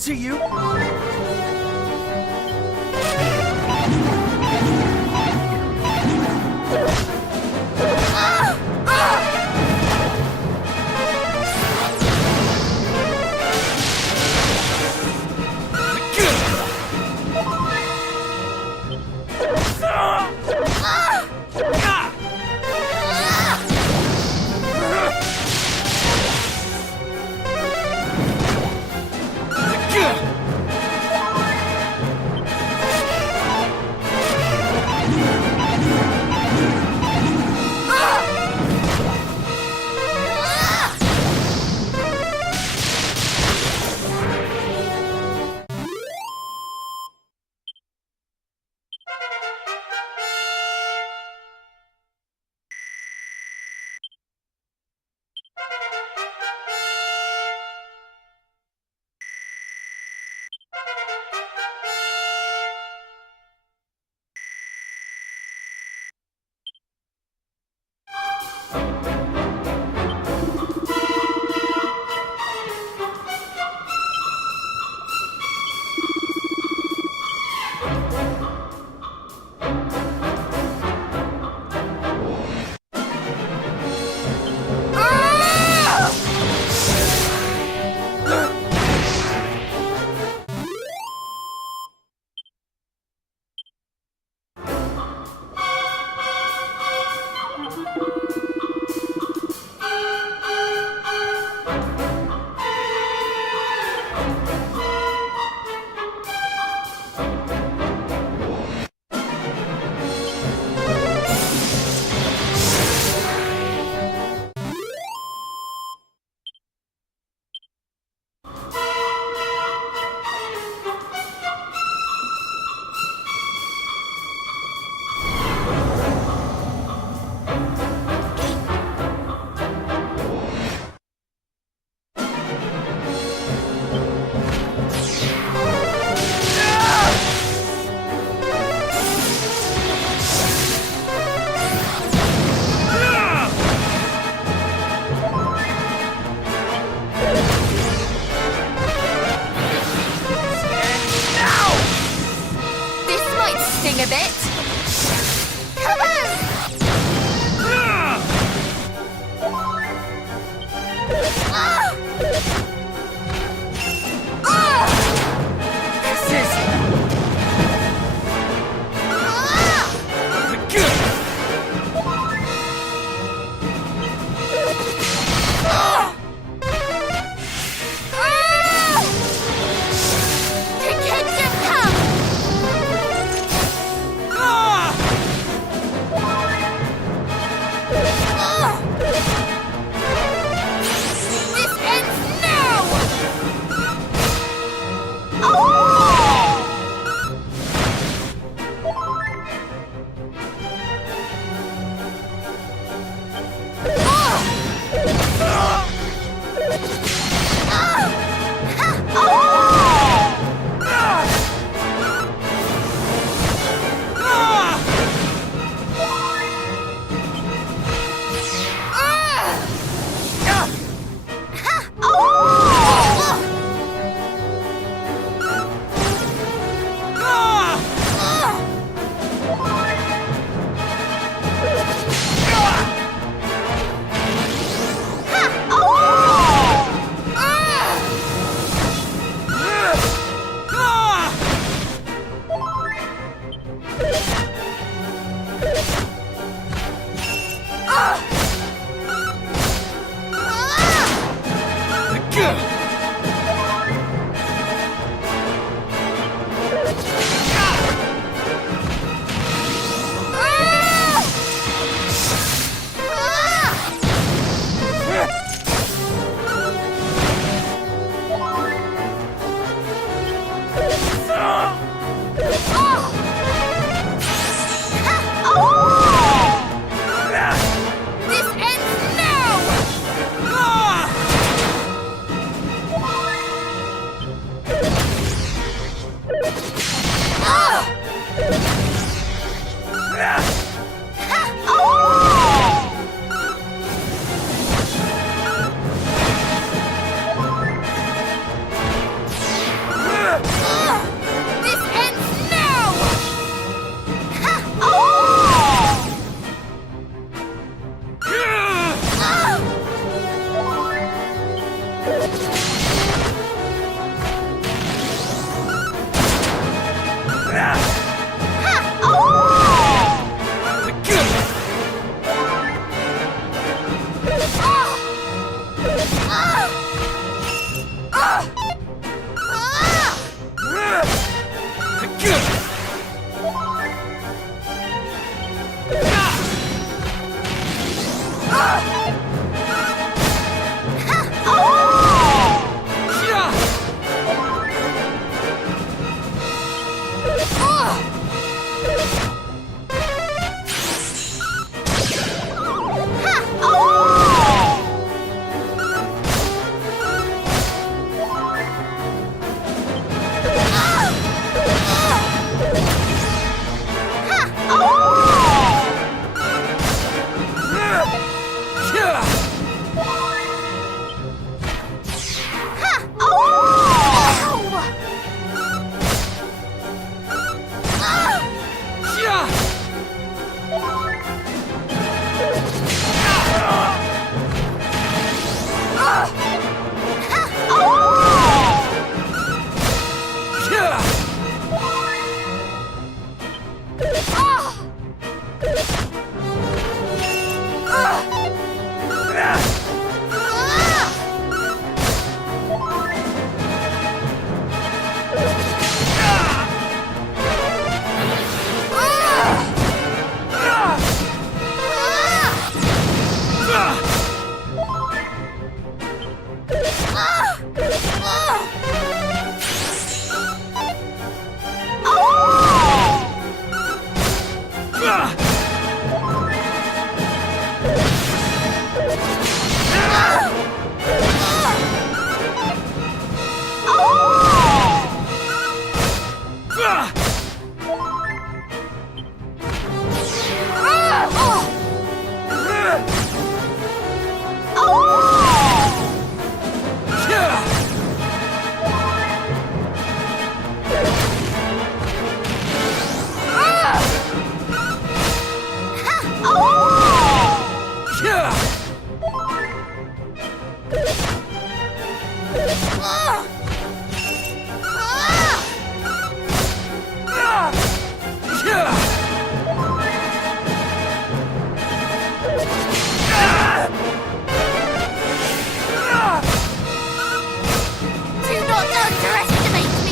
What are you? A bit. Come on! This is... Do not underestimate me!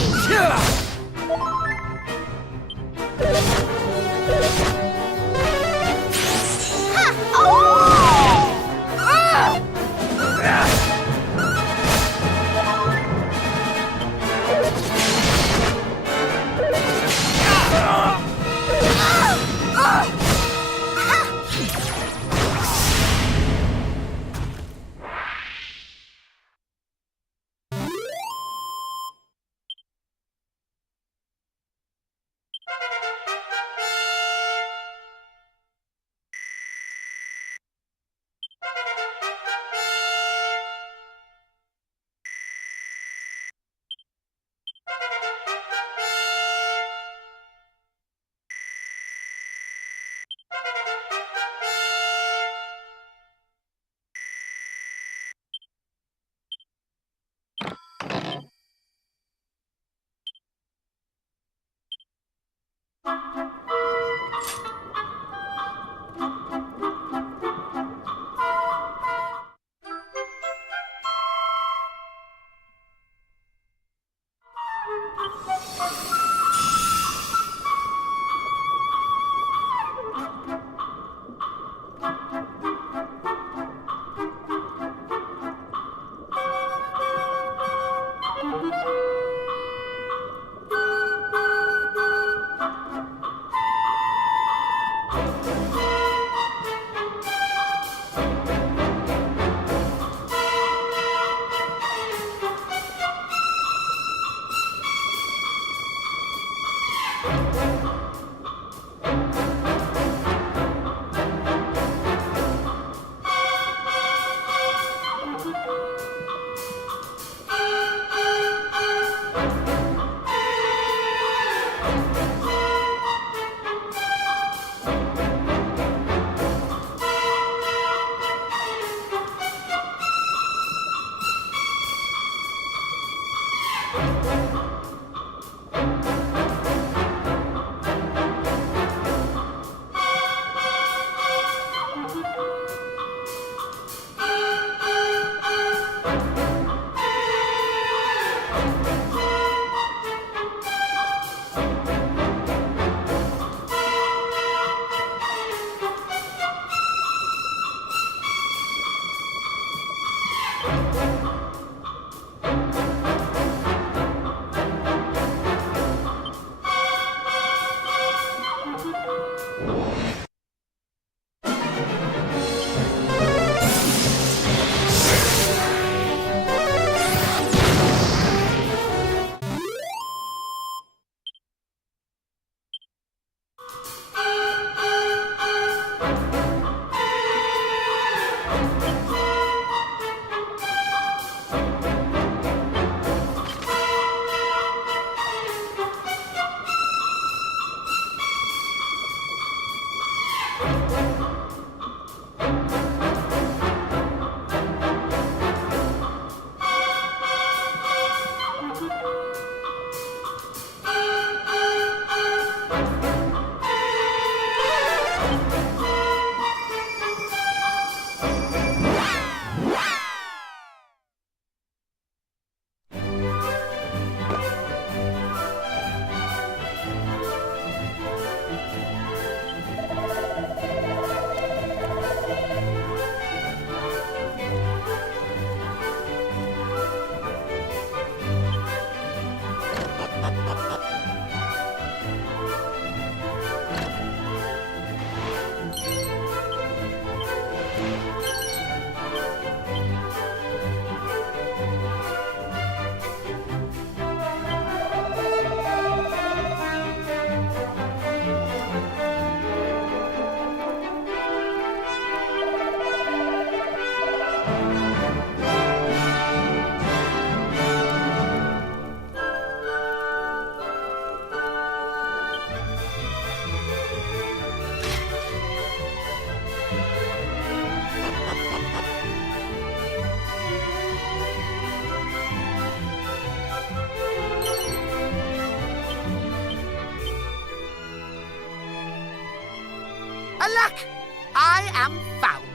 Alack, I am found.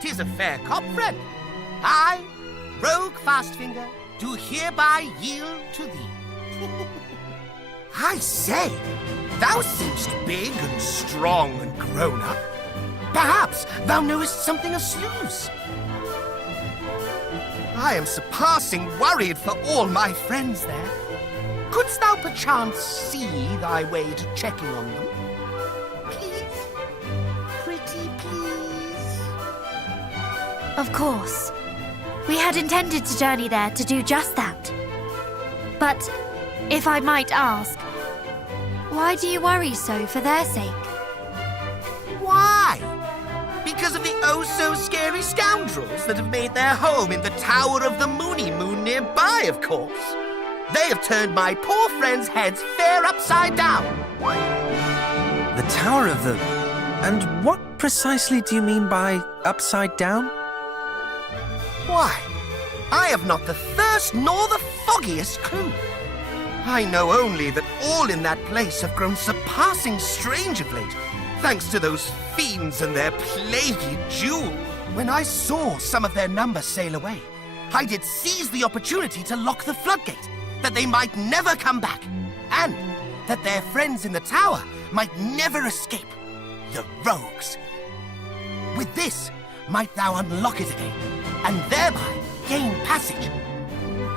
'Tis a fair cop, friend. I, Rogue Fastfinger, do hereby yield to thee. I say, thou seemst big and strong and grown up. Perhaps thou knowest something of slews. I am surpassing worried for all my friends there. Couldst thou perchance see thy way to checking on them? Please? Pretty please? Of course. We had intended to journey there to do just that. But, if I might ask, why do you worry so for their sake? Why? Because of the oh-so-scary scoundrels that have made their home in the Tower of the Moony Moon nearby, of course. They have turned my poor friends' heads fair upside down. The Tower of the... And what precisely do you mean by upside down? Why, I have not the first nor the foggiest clue. I know only that all in that place have grown surpassing strange of late, thanks to those fiends and their plaguey jewel. When I saw some of their number sail away, I did seize the opportunity to lock the floodgate, that they might never come back, and that their friends in the tower might never escape, the rogues. With this, might thou unlock it again, and thereby gain passage.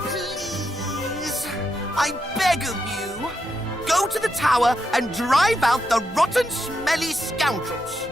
Please, I beg of you, go to the tower and drive out the rotten, smelly scoundrels.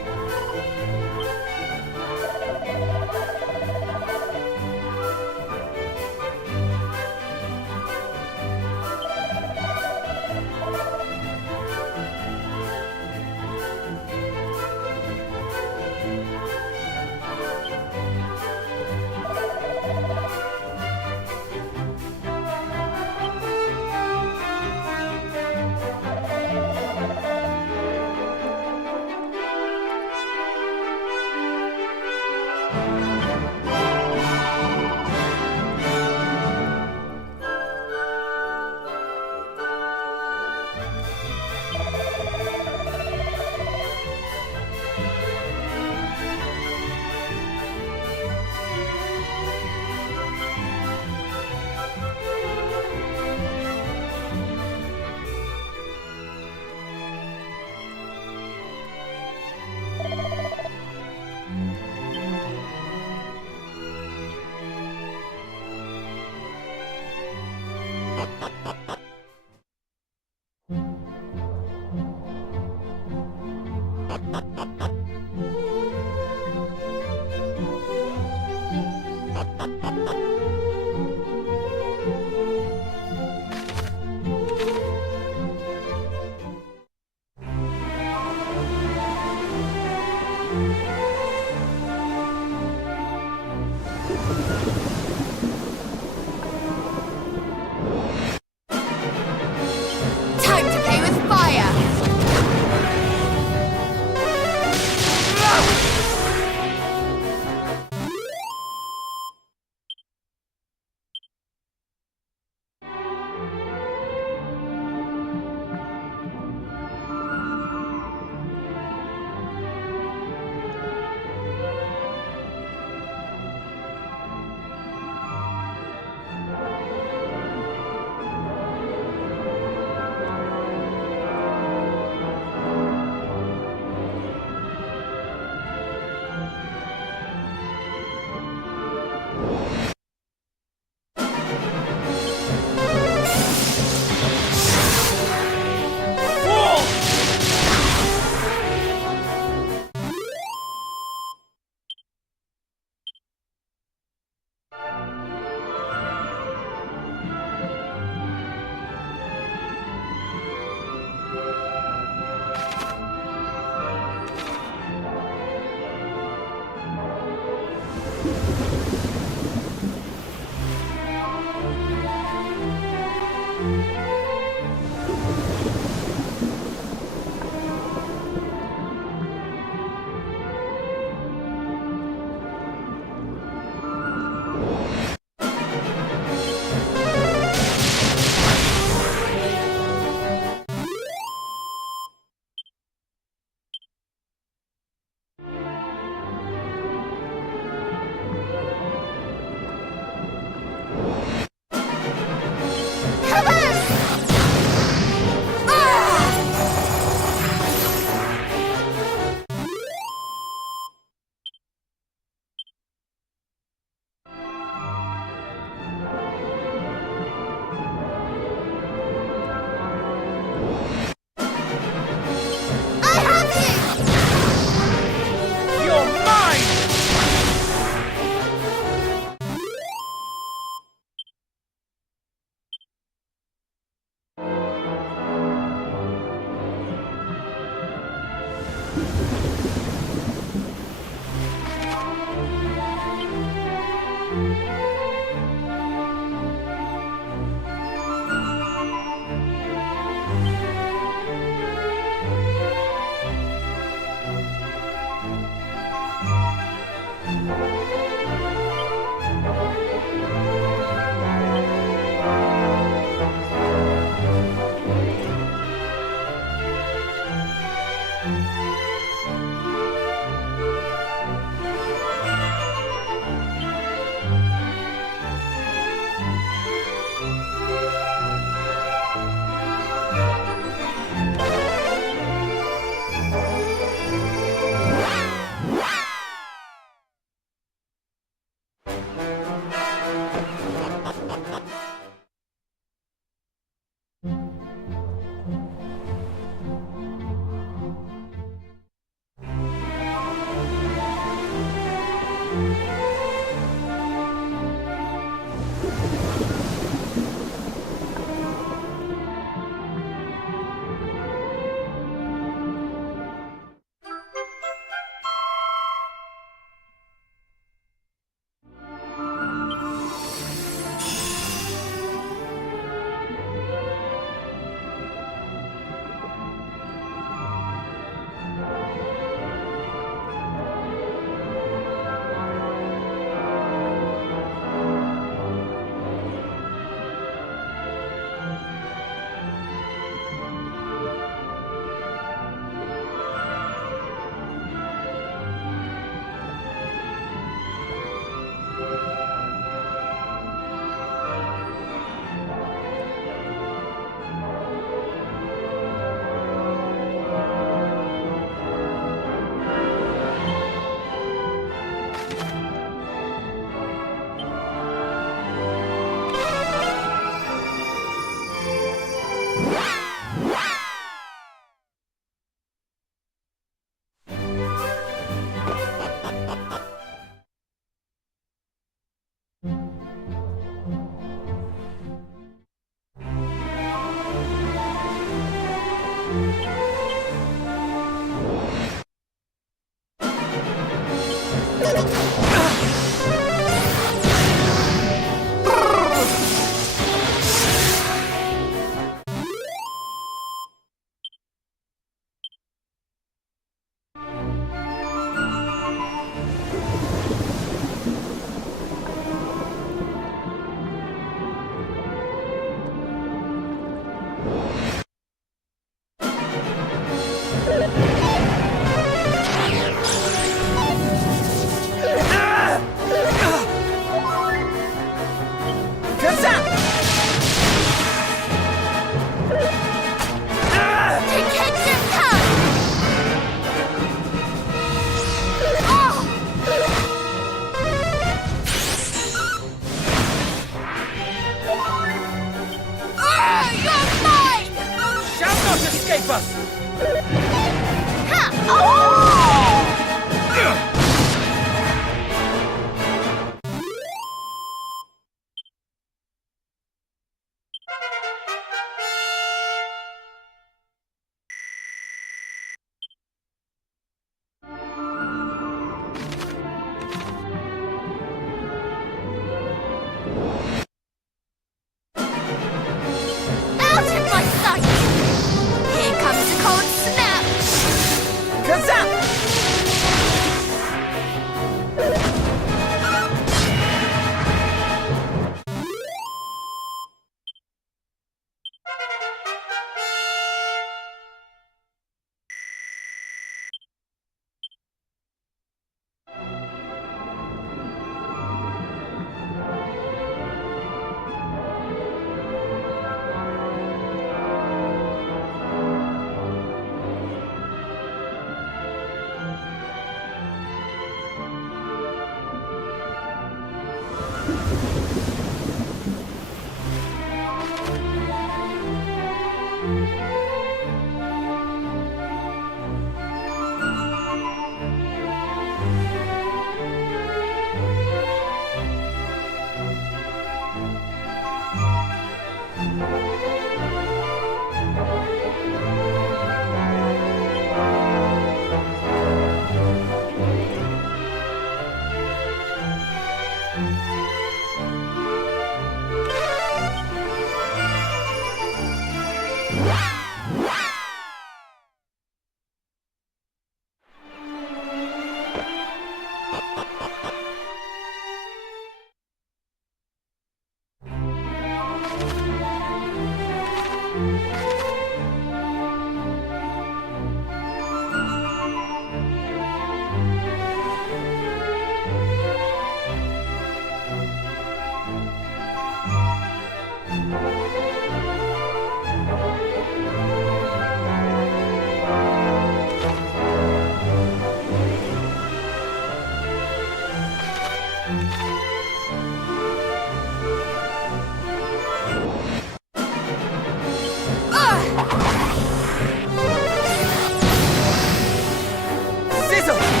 Sizzle!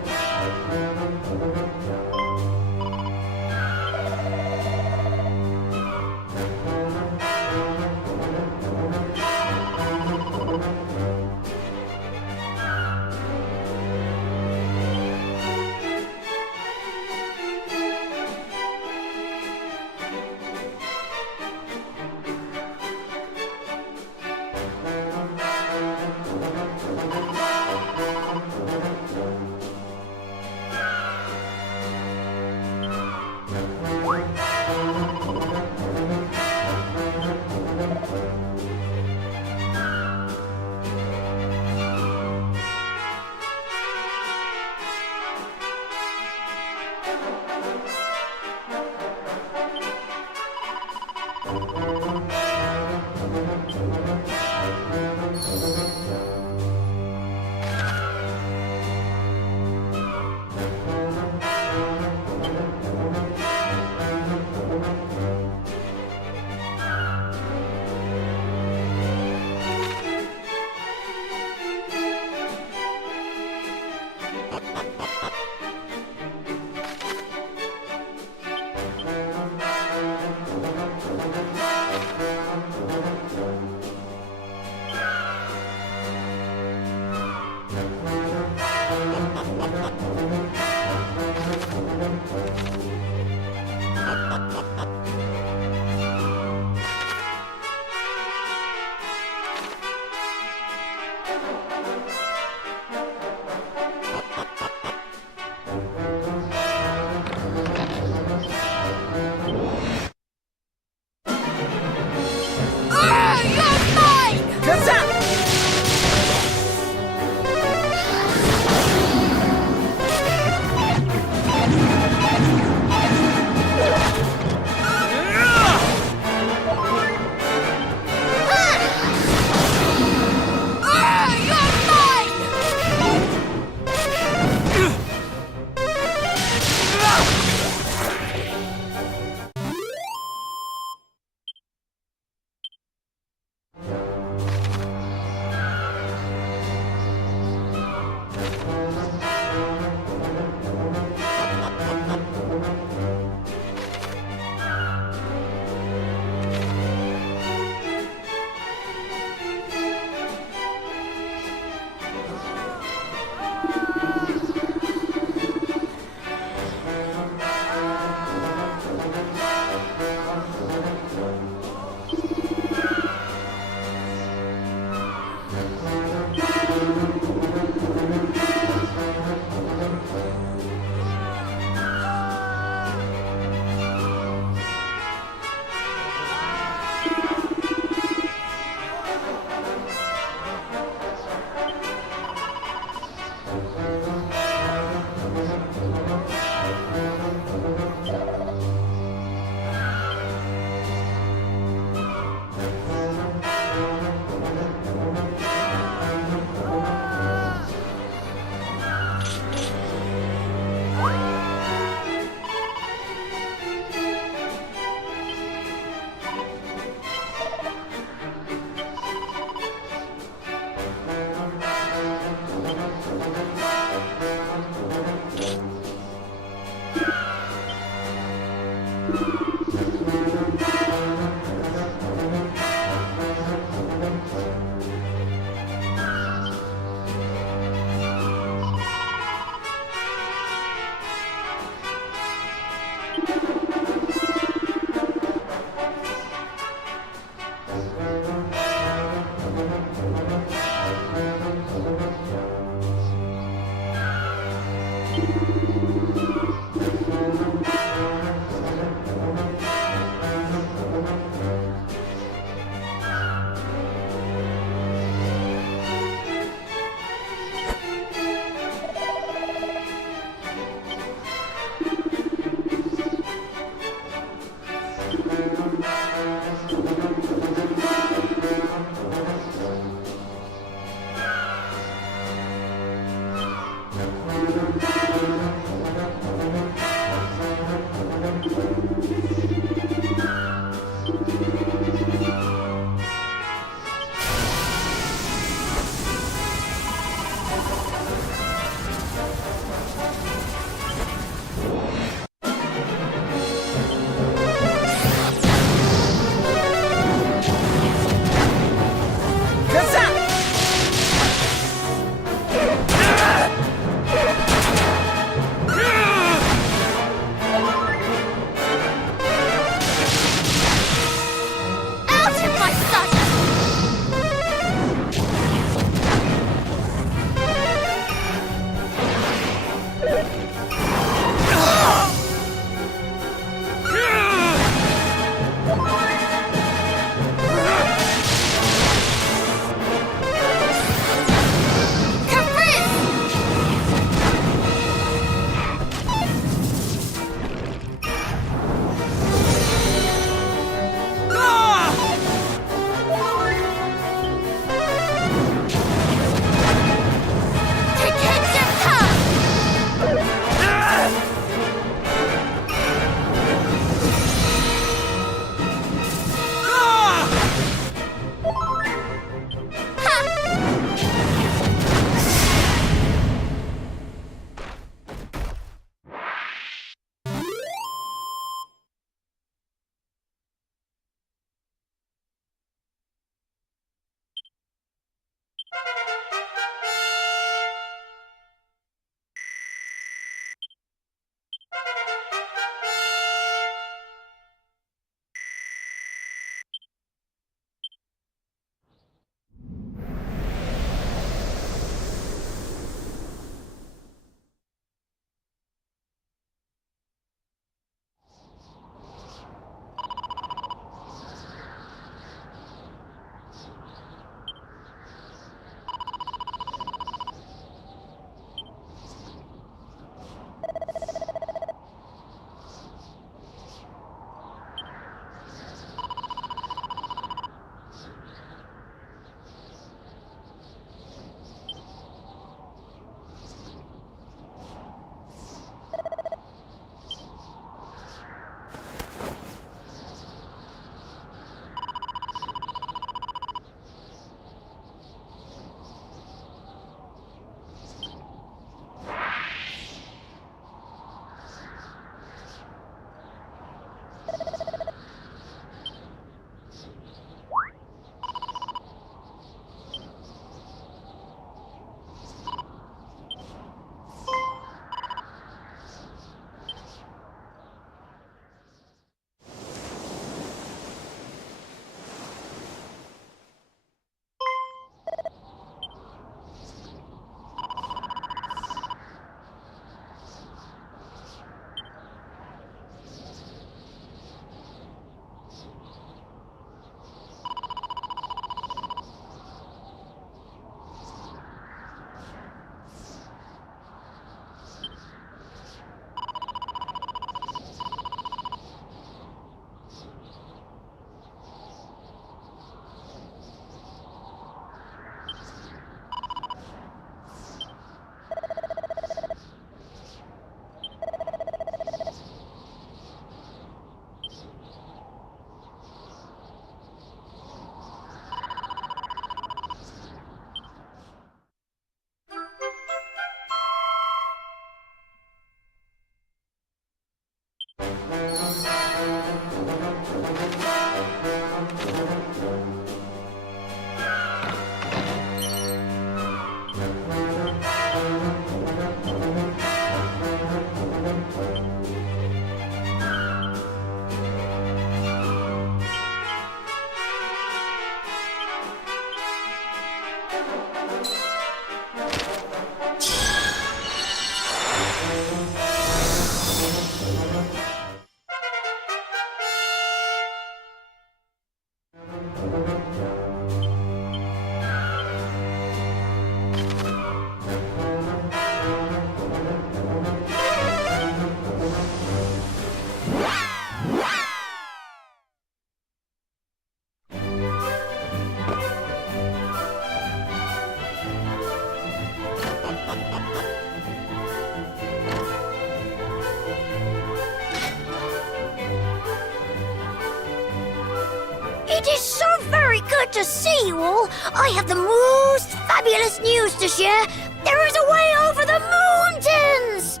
to see you all, I have the most fabulous news to share. There is a way over the mountains!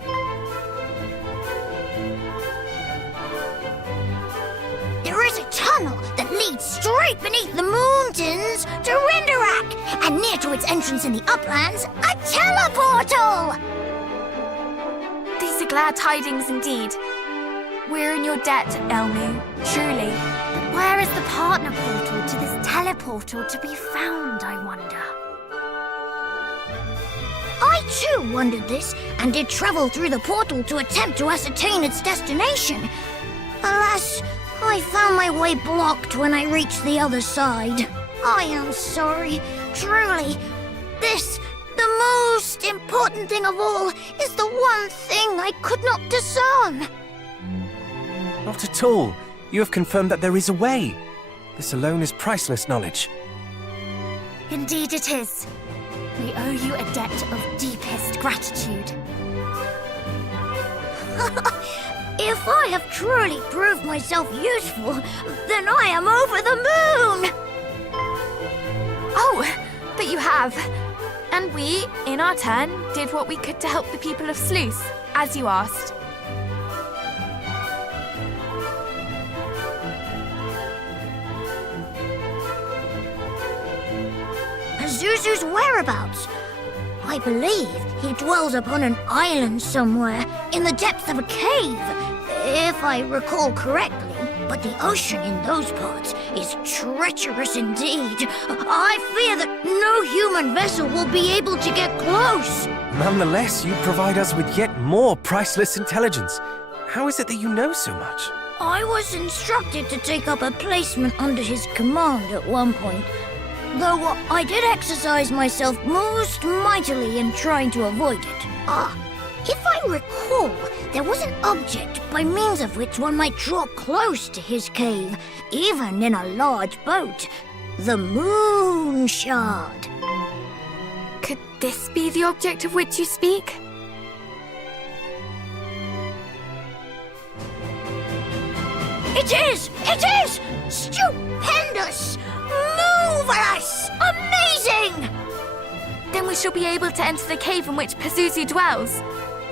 There is a tunnel that leads straight beneath the mountains to Renderak, and near to its entrance in the uplands, a teleportal! These are glad tidings indeed. We're in your debt, Elmu, truly. But where is the partner portal to this teleportal to be found, I wonder? I too wondered this, and did travel through the portal to attempt to ascertain its destination. Alas, I found my way blocked when I reached the other side. I am sorry, truly. The most important thing of all, is the one thing I could not discern. Not at all. You have confirmed that there is a way. This alone is priceless knowledge. Indeed it is. We owe you a debt of deepest gratitude. If I have truly proved myself useful, then I am over the moon! Oh, but you have. And we, in our turn, did what we could to help the people of Sluice, as you asked. Pazuzu's whereabouts? I believe he dwells upon an island somewhere, in the depths of a cave, if I recall correctly. But the ocean in those parts is treacherous indeed. I fear that no human vessel will be able to get close. Nonetheless, you provide us with yet more priceless intelligence. How is it that you know so much? I was instructed to take up a placement under his command at one point, though I did exercise myself most mightily in trying to avoid it. If I recall, there was an object by means of which one might draw close to his cave, even in a large boat. The Moon Shard. Could this be the object of which you speak? It is! It is! Stupendous! Marvelous! Amazing! Then we shall be able to enter the cave in which Pazuzu dwells.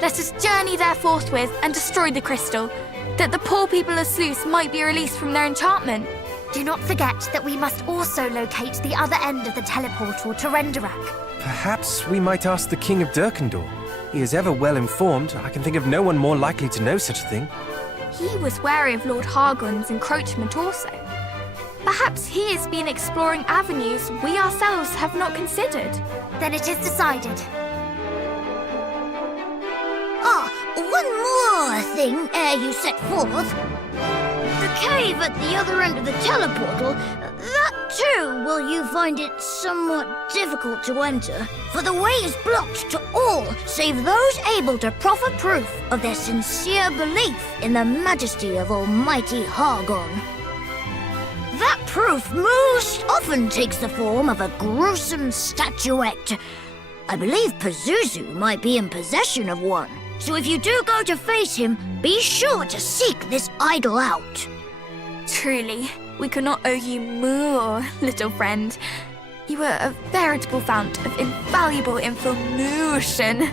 Let us journey there forthwith and destroy the crystal, that the poor people of Sluice might be released from their enchantment. Do not forget that we must also locate the other end of the teleportal to Renderak. Perhaps we might ask the King of Durkendor. He is ever well informed. I can think of no one more likely to know such a thing. He was wary of Lord Hargon's encroachment also. Perhaps he has been exploring avenues we ourselves have not considered. Then it is decided. One more thing ere you set forth. The cave at the other end of the teleportal, that too will you find it somewhat difficult to enter, for the way is blocked to all save those able to proffer proof of their sincere belief in the majesty of Almighty Hargon. That proof most often takes the form of a gruesome statuette. I believe Pazuzu might be in possession of one. So if you do go to face him, be sure to seek this idol out. Truly, we could not owe you more, little friend. You were a veritable fount of invaluable information.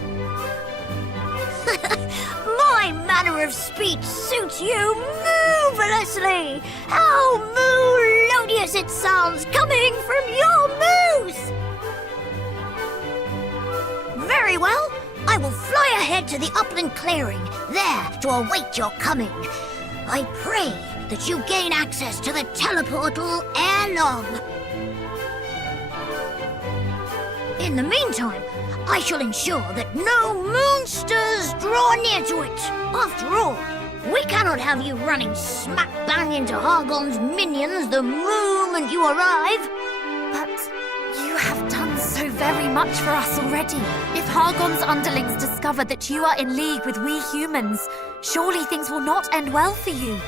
My manner of speech suits you marvelously. How melodious it sounds coming from your mouth! Very well. I will fly ahead to the upland clearing, there to await your coming. I pray that you gain access to the teleportal ere long. In the meantime, I shall ensure that no moonsters draw near to it. After all, we cannot have you running smack bang into Hargon's minions the moment you arrive. But you have done so very much for us already. If Hargon's underlings discover that you are in league with we humans, surely things will not end well for you.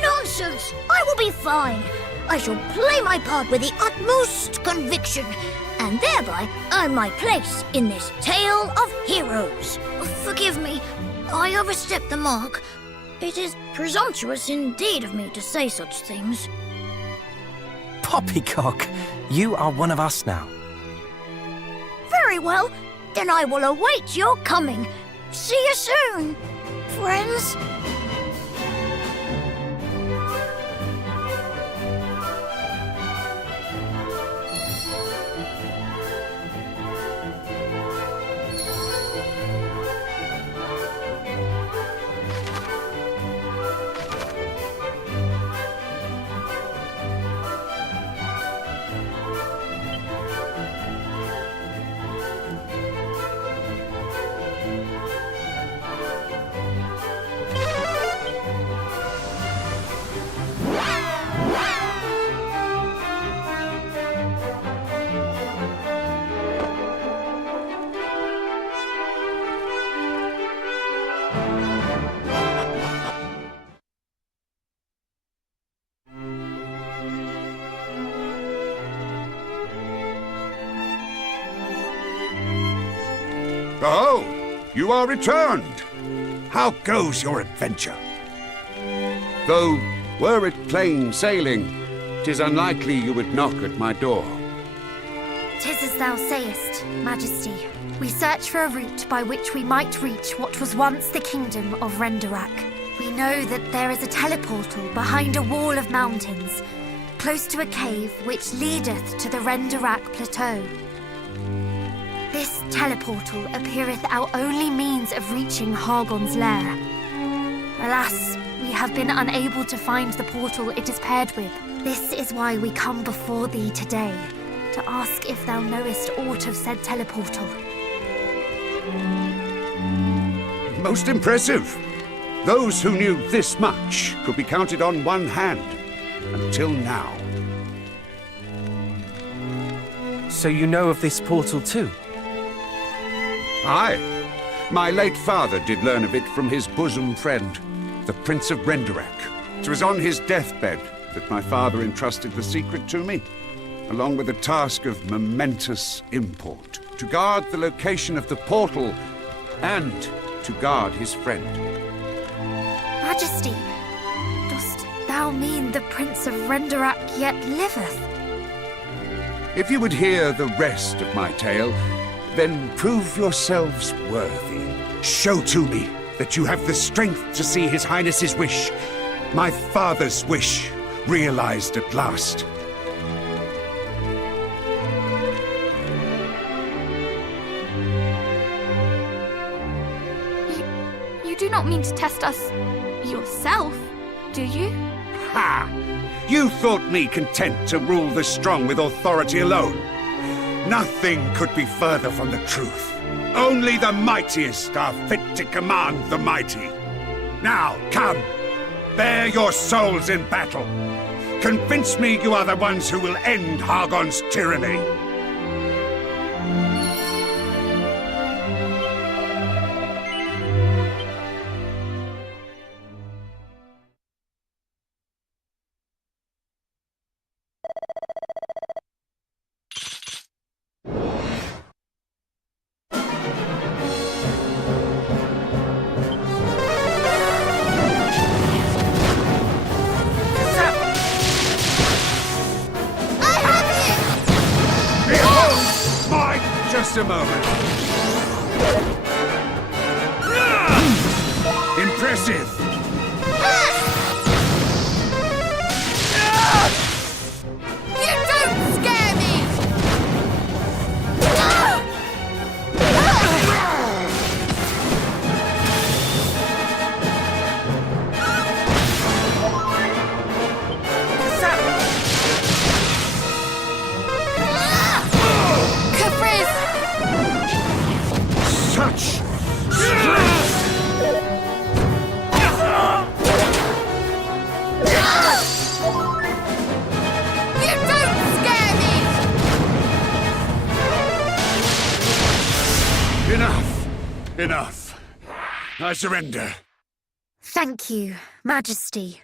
Nonsense! I will be fine. I shall play my part with the utmost conviction, and thereby earn my place in this tale of heroes. Forgive me, I overstepped the mark. It is presumptuous indeed of me to say such things. Poppycock, you are one of us now. Very well. Then I will await your coming. See you soon, friends. Oh, you are returned. How goes your adventure? Though, were it plain sailing, 'tis unlikely you would knock at my door. 'Tis as thou sayest, Majesty. We search for a route by which we might reach what was once the kingdom of Renderak. We know that there is a teleportal behind a wall of mountains, close to a cave which leadeth to the Renderak plateau. This teleportal appeareth our only means of reaching Hargon's lair. Alas, we have been unable to find the portal it is paired with. This is why we come before thee today, to ask if thou knowest aught of said teleportal. Most impressive. Those who knew this much could be counted on one hand. Until now. So you know of this portal too? Aye. My late father did learn of it from his bosom friend, the Prince of Renderak. It was on his deathbed that my father entrusted the secret to me, along with a task of momentous import, to guard the location of the portal and to guard his friend. Majesty, dost thou mean the Prince of Renderak yet liveth? If you would hear the rest of my tale, then prove yourselves worthy. Show to me that you have the strength to see His Highness's wish, my father's wish, realized at last. You do not mean to test us yourself, do you? Ha! You thought me content to rule the strong with authority alone. Nothing could be further from the truth. Only the mightiest are fit to command the mighty. Now, come. Bare your souls in battle. Convince me you are the ones who will end Hargon's tyranny. Just a moment. Impressive. You don't scare me! Such strength! You don't scare me! Enough! Enough! I surrender. Thank you, Majesty.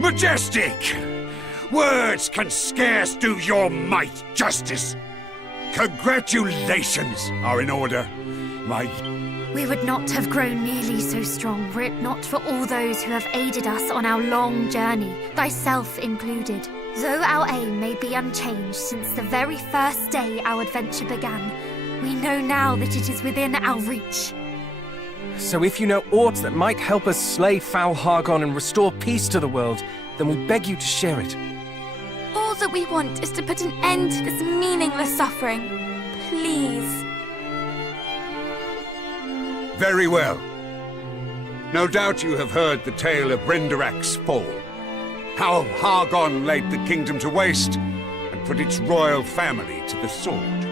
Majestic! Words can scarce do your might justice. Congratulations are in order, my... We would not have grown nearly so strong were it not for all those who have aided us on our long journey, thyself included. Though our aim may be unchanged since the very first day our adventure began, we know now that it is within our reach. So if you know aught that might help us slay foul Hargon and restore peace to the world, then we beg you to share it. All that we want is to put an end to this meaningless suffering. Please. Very well. No doubt you have heard the tale of Brenderak's fall. How Hargon laid the kingdom to waste and put its royal family to the sword.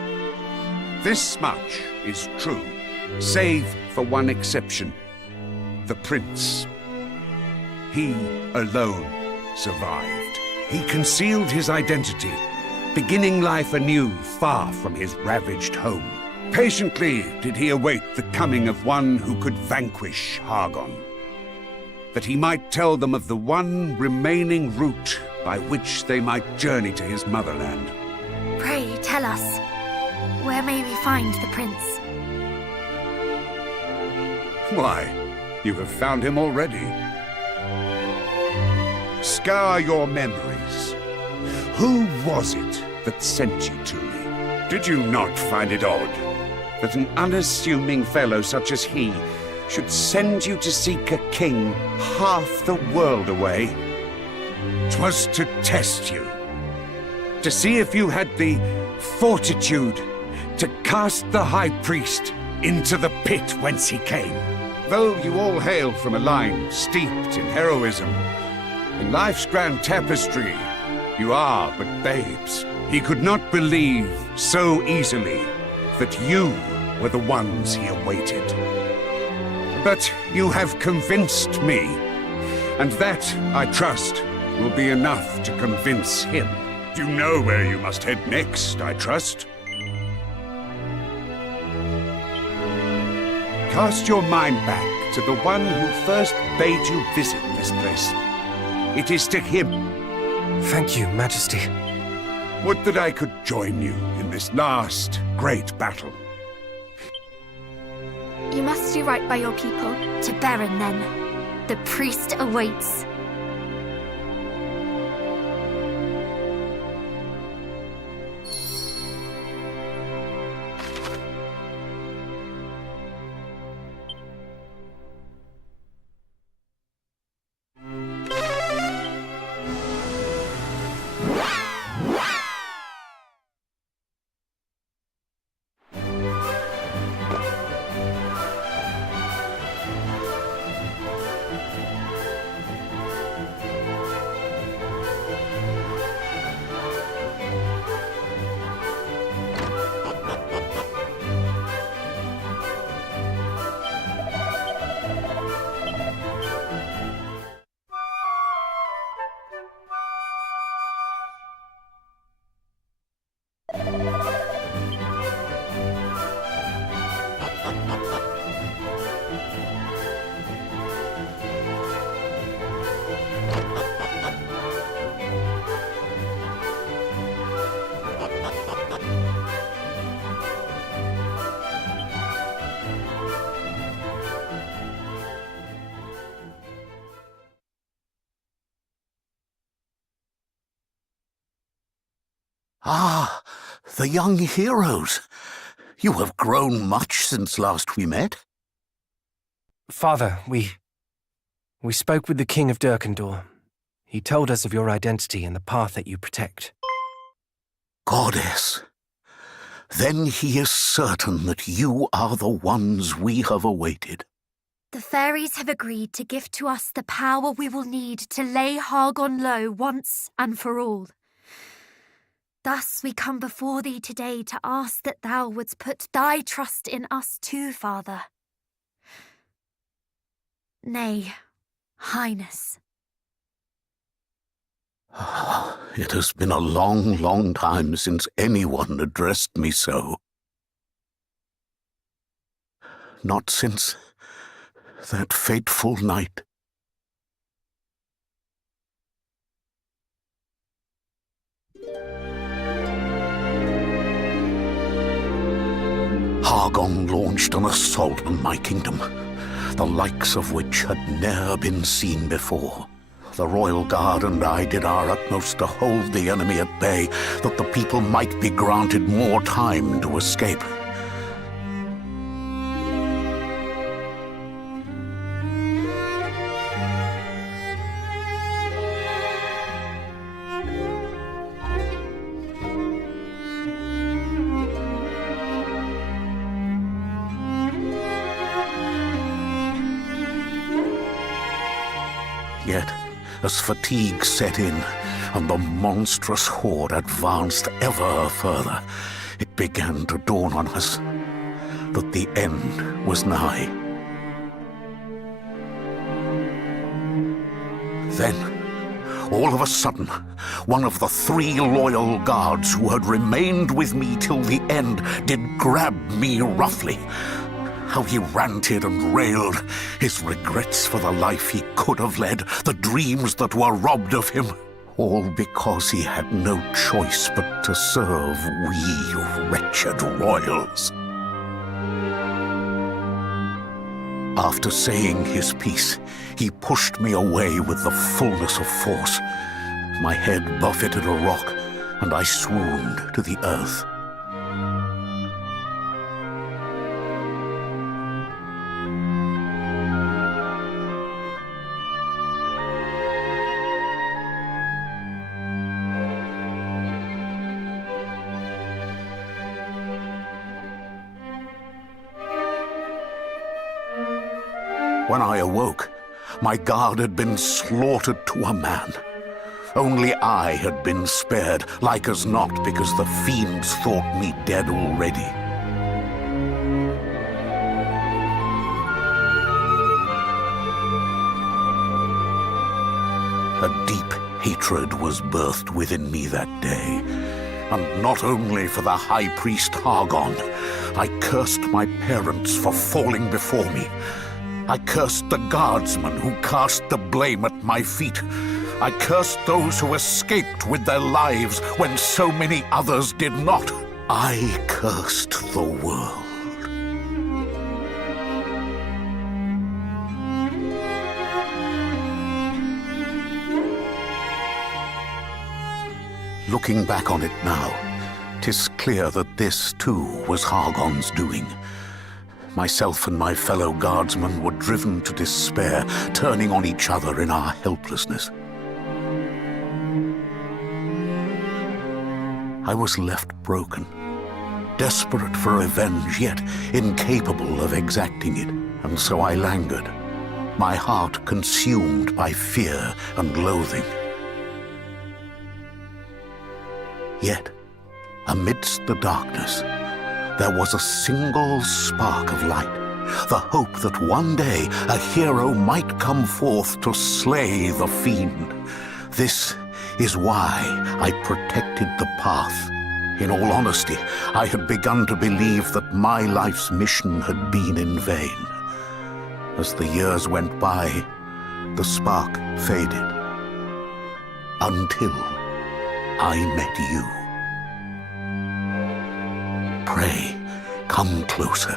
This much is true, save for one exception. The prince. He alone survived. He concealed his identity, beginning life anew far from his ravaged home. Patiently did he await the coming of one who could vanquish Hargon, that he might tell them of the one remaining route by which they might journey to his motherland. Pray tell us, where may we find the prince? Why, you have found him already. Scour your memories. Who was it that sent you to me? Did you not find it odd that an unassuming fellow such as he should send you to seek a king half the world away? 'Twas to test you, to see if you had the fortitude to cast the High Priest into the pit whence he came. Though you all hail from a line steeped in heroism, in life's grand tapestry, you are but babes. He could not believe so easily that you were the ones he awaited. But you have convinced me, and that, I trust, will be enough to convince him. You know where you must head next, I trust. Cast your mind back to the one who first bade you visit this place. It is to him. Thank you, Majesty. Would that I could join you in this last great battle. You must do right by your people. To Baron, then. The priest awaits. Ah, the young heroes. You have grown much since last we met. Father, we spoke with the King of Durkandor. He told us of your identity and the path that you protect. Goddess. Then he is certain that you are the ones we have awaited. The fairies have agreed to give to us the power we will need to lay Hargon low once and for all. Thus we come before thee today to ask that thou wouldst put thy trust in us too, Father. Nay, Highness. It has been a long, long time since anyone addressed me so. Not since that fateful night. Hargon launched an assault on my kingdom, the likes of which had ne'er been seen before. The royal guard and I did our utmost to hold the enemy at bay, that the people might be granted more time to escape. Yet, as fatigue set in, and the monstrous horde advanced ever further, it began to dawn on us that the end was nigh. Then, all of a sudden, one of the 3 loyal guards who had remained with me till the end did grab me roughly. How he ranted and railed, his regrets for the life he could have led, the dreams that were robbed of him, all because he had no choice but to serve we wretched royals. After saying his piece, he pushed me away with the fullness of force. My head buffeted a rock, and I swooned to the earth. When I awoke, my guard had been slaughtered to a man. Only I had been spared, like as not, because the fiends thought me dead already. A deep hatred was birthed within me that day, and not only for the High Priest Hargon. I cursed my parents for falling before me. I cursed the guardsmen who cast the blame at my feet. I cursed those who escaped with their lives when so many others did not. I cursed the world. Looking back on it now, 'tis clear that this too was Hargon's doing. Myself and my fellow guardsmen were driven to despair, turning on each other in our helplessness. I was left broken, desperate for revenge, yet incapable of exacting it, and so I languored, my heart consumed by fear and loathing. Yet, amidst the darkness, there was a single spark of light, the hope that one day a hero might come forth to slay the fiend. This is why I protected the path. In all honesty, I had begun to believe that my life's mission had been in vain. As the years went by, the spark faded, until I met you. Pray, come closer.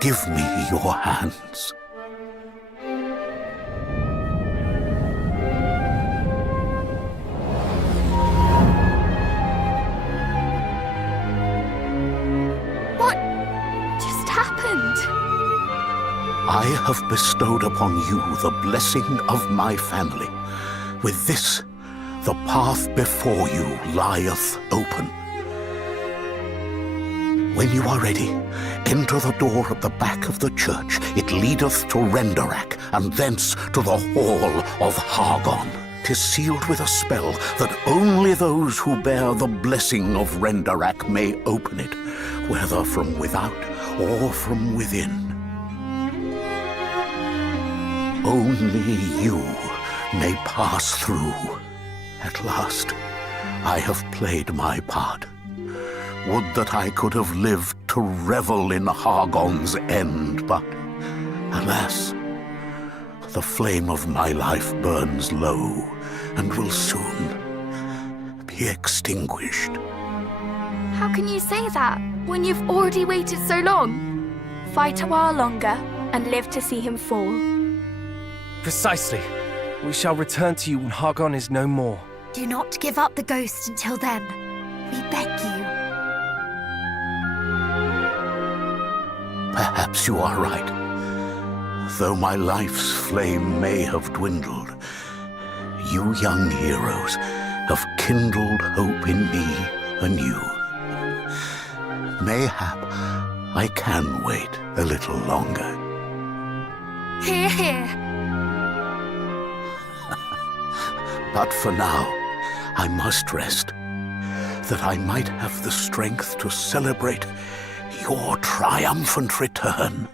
Give me your hands. What just happened? I have bestowed upon you the blessing of my family. With this, the path before you lieth open. When you are ready, enter the door at the back of the church. It leadeth to Renderak, and thence to the hall of Hargon. 'Tis sealed with a spell that only those who bear the blessing of Renderak may open it, whether from without or from within. Only you may pass through. At last, I have played my part. Would that I could have lived to revel in Hargon's end, but, alas, the flame of my life burns low, and will soon be be extinguished. How can you say that when you've already waited so long? Fight a while longer and live to see him fall. Precisely. We shall return to you when Hargon is no more. Do not give up the ghost until then. We beg you. Perhaps you are right. Though my life's flame may have dwindled, you young heroes have kindled hope in me anew. Mayhap I can wait a little longer. Hear, hear. But for now, I must rest, that I might have the strength to celebrate your triumphant return.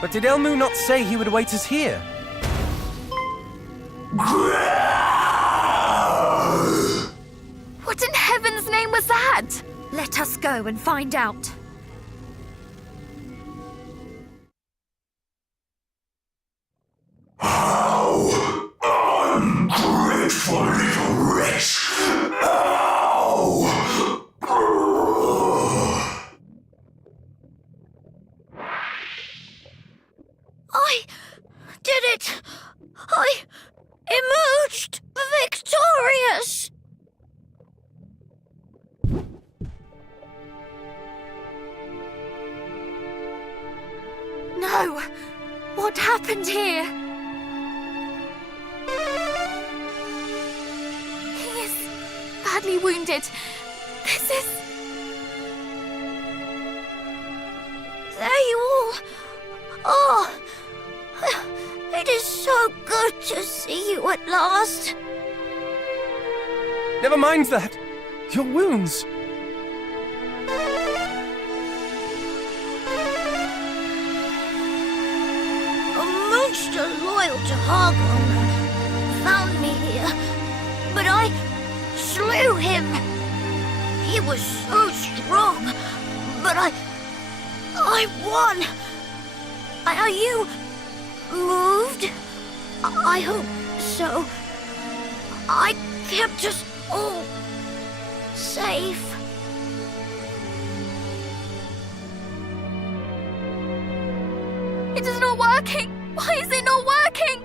But did Elmu not say he would await us here? What in heaven's name was that? Let us go and find out. How ungrateful little wretch! How! I did it! I emerged victorious! No! What happened here? He is badly wounded. This is... There you all are! It is so good to see you at last. Never mind that. Your wounds. A monster loyal to Hargon found me here, but I slew him. He was so strong, but I won. Are you moved? I hope so. I kept us all safe. It is not working! Why is it not working?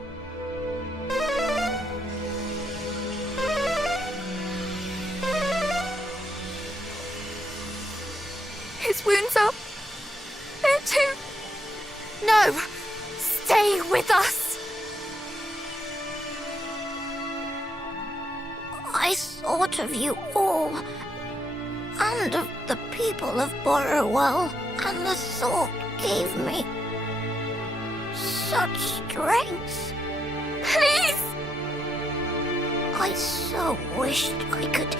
His wounds are... they're too... No! Stay with us! I thought of you all, and of the people of Borrowell, and the thought gave me such strength. Please! I so wished I could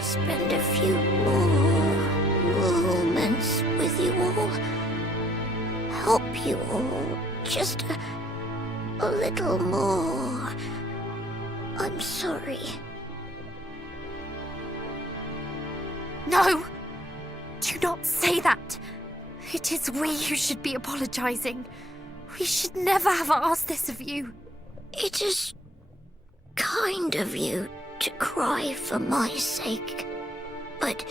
spend a few more moments with you all. Help you all just a little more. I'm sorry. No! Do not say that! It is we who should be apologizing. We should never have asked this of you. It is kind of you to cry for my sake, but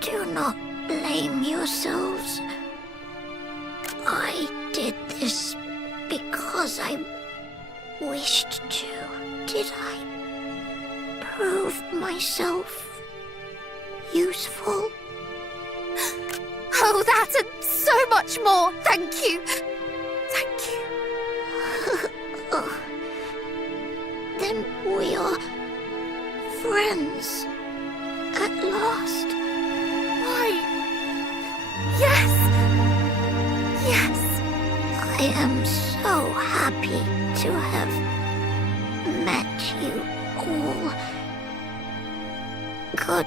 do not blame yourselves. I did this because I wished to. Did I prove myself useful? Oh, that and so much more. Thank you. Thank you. Then we are friends at last. Why? Yes. Yes. I am so happy to have met you all. Good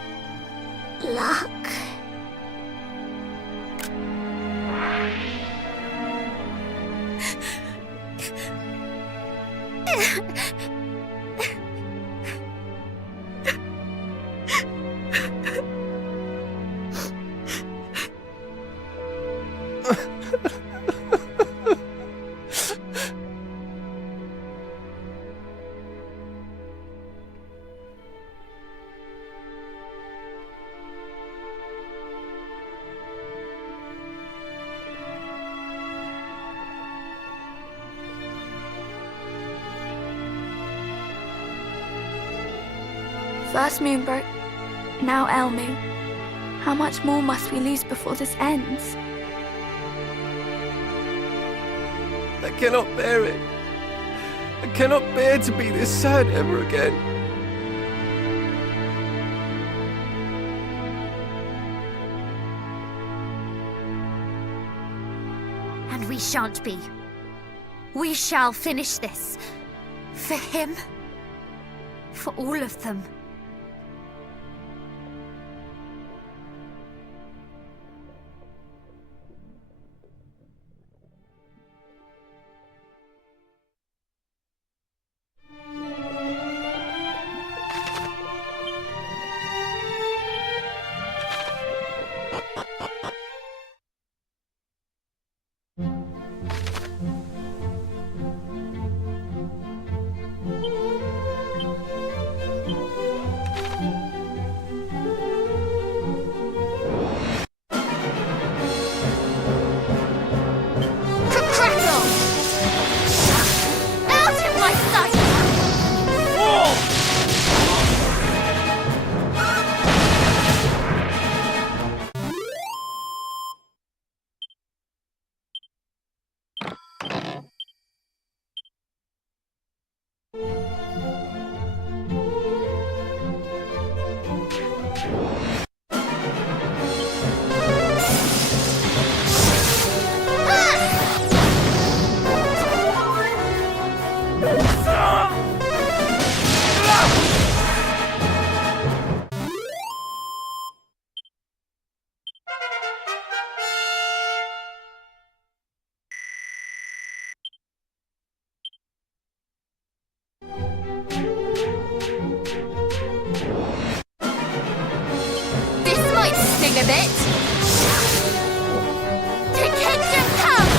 luck. First moon broke, now Elmu. How much more must we lose before this ends? I cannot bear it. I cannot bear to be this sad ever again. And we shan't be. We shall finish this. For him. For all of them. A bit. To kingdom come!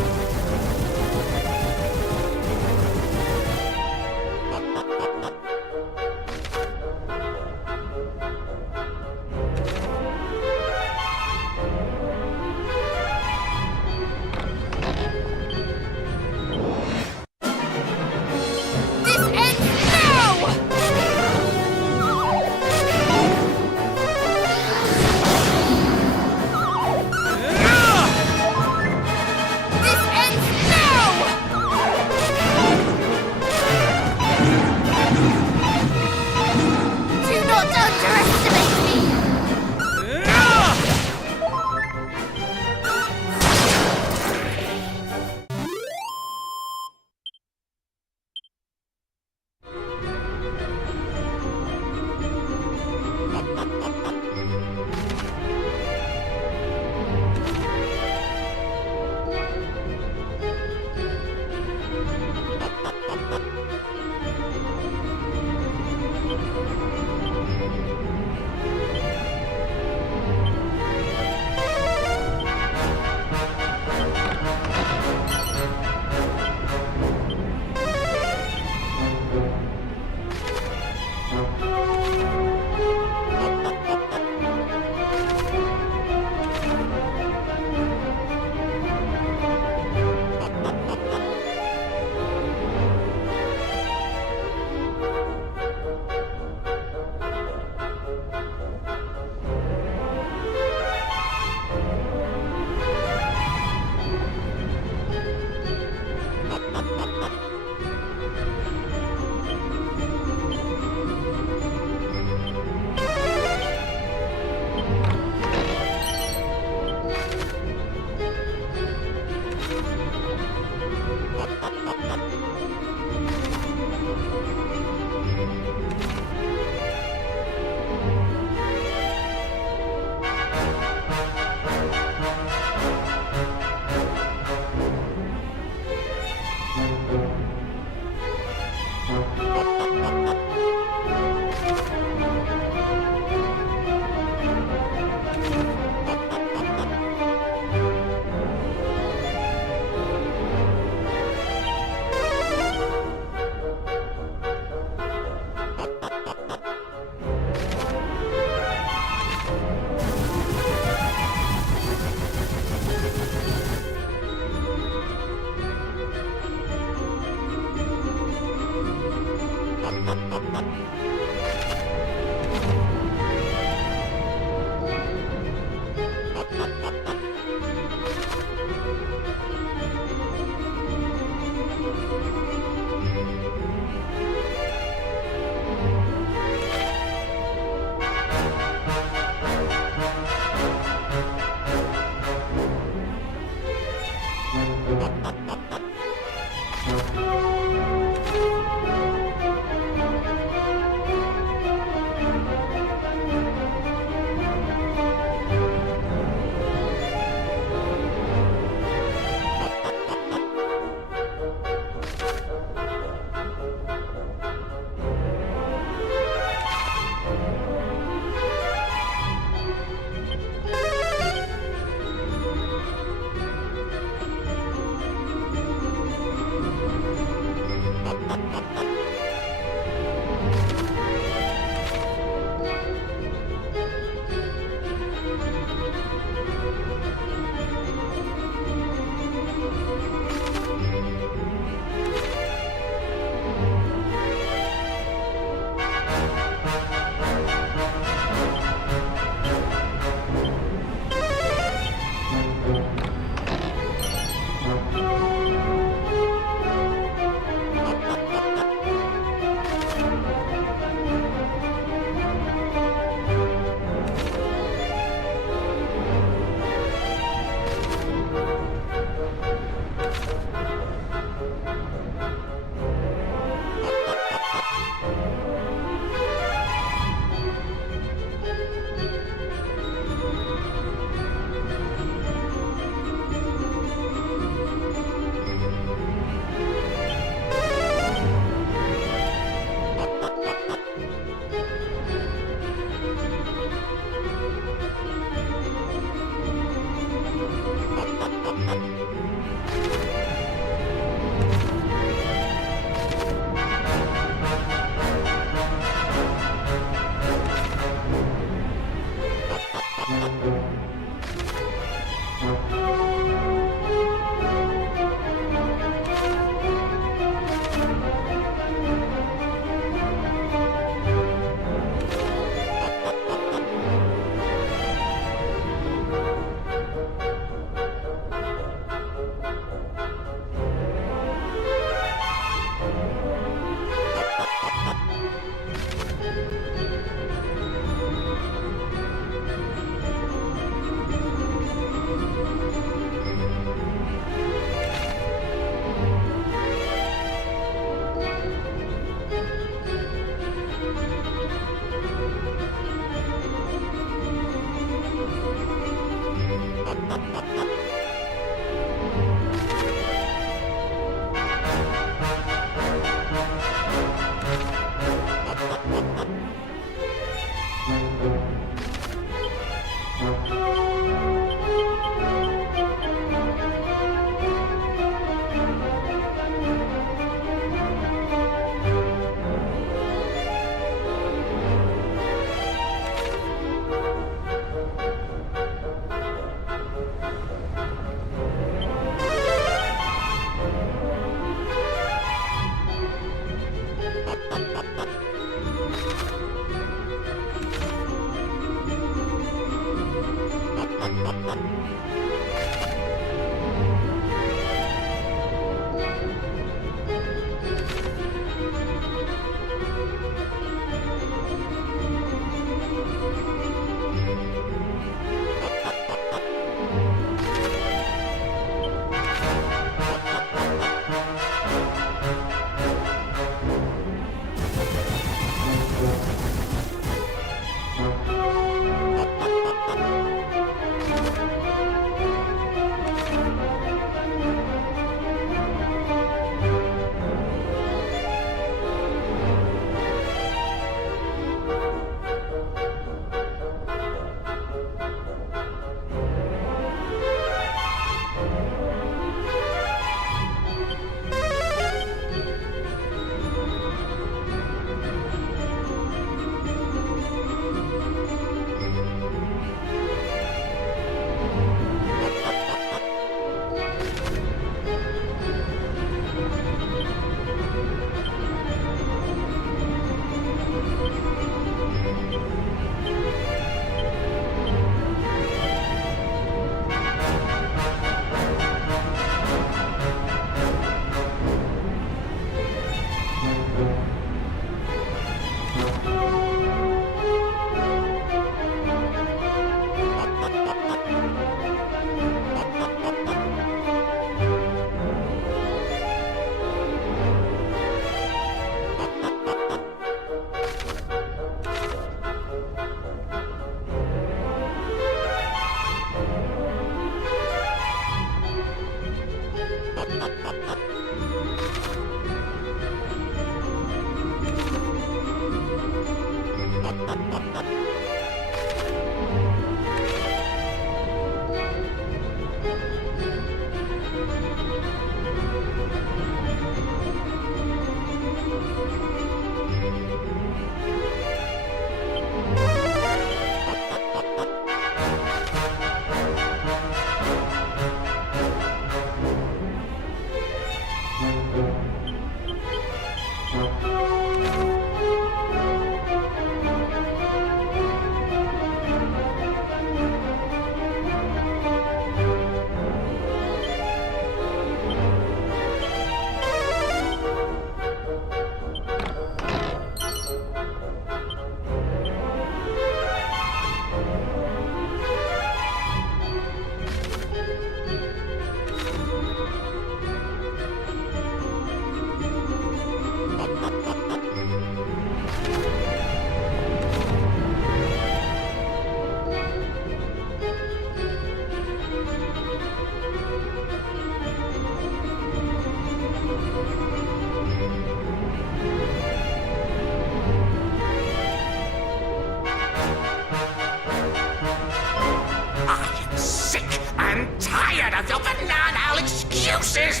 excuses!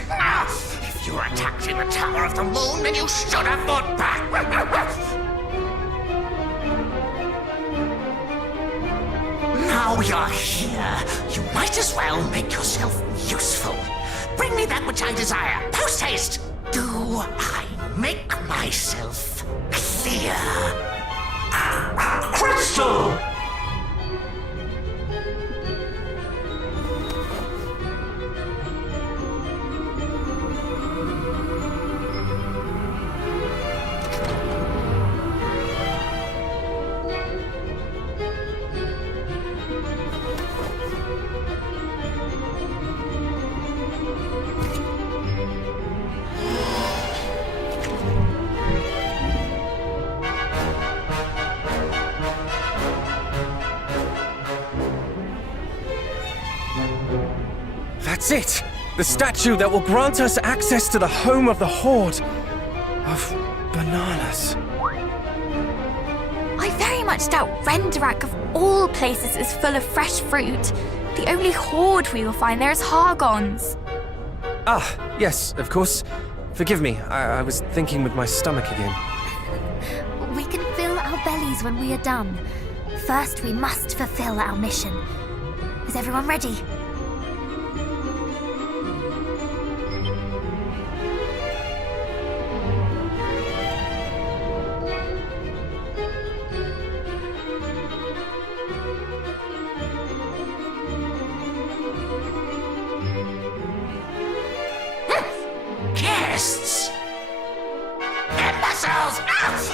If you were attacked in the Tower of the Moon, then you should have fought back! Now you're here, you might as well make yourself useful. Bring me that which I desire, post-haste! Do I make myself clear? Crystal! That's it! The statue that will grant us access to the home of the Horde of bananas. I very much doubt Renderak of all places is full of fresh fruit. The only horde we will find there is Hargons. Ah, yes, of course. Forgive me, I was thinking with my stomach again. We can fill our bellies when we are done. First, we must fulfill our mission. Is everyone ready? Guests! Imbeciles!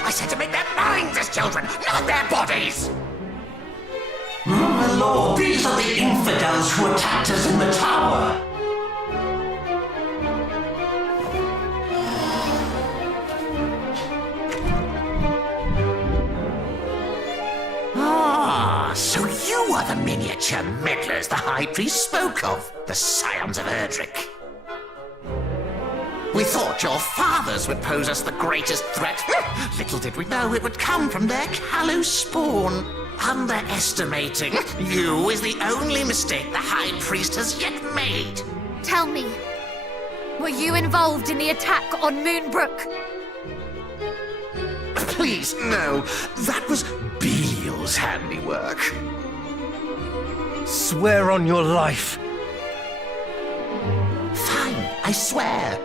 I said to make their minds as children, not their bodies! My lord, these are the infidels who attacked us in the tower. Ah, so you are the miniature meddlers the High Priest spoke of, the Scions of Erdrick. We thought your fathers would pose us the greatest threat. Little did we know it would come from their callow spawn. Underestimating you is the only mistake the High Priest has yet made. Tell me, were you involved in the attack on Moonbrook? Please, no. That was Belial's handiwork. Swear on your life. Fine, I swear.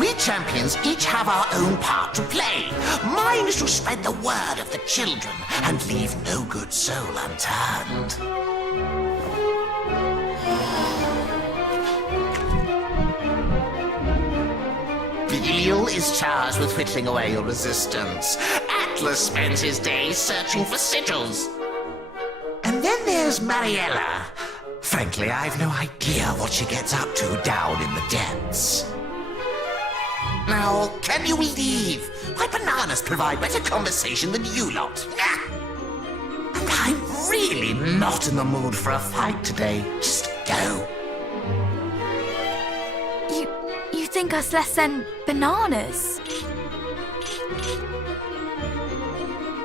We champions each have our own part to play. Mine is to spread the word of the children and leave no good soul unturned. Belial is charged with whittling away your resistance. Atlas spends his days searching for sigils. And then there's Mariella. Frankly, I've no idea what she gets up to down in the depths. Now, can you leave? My bananas provide better conversation than you lot. And I'm really not in the mood for a fight today. Just go. You think us less than bananas?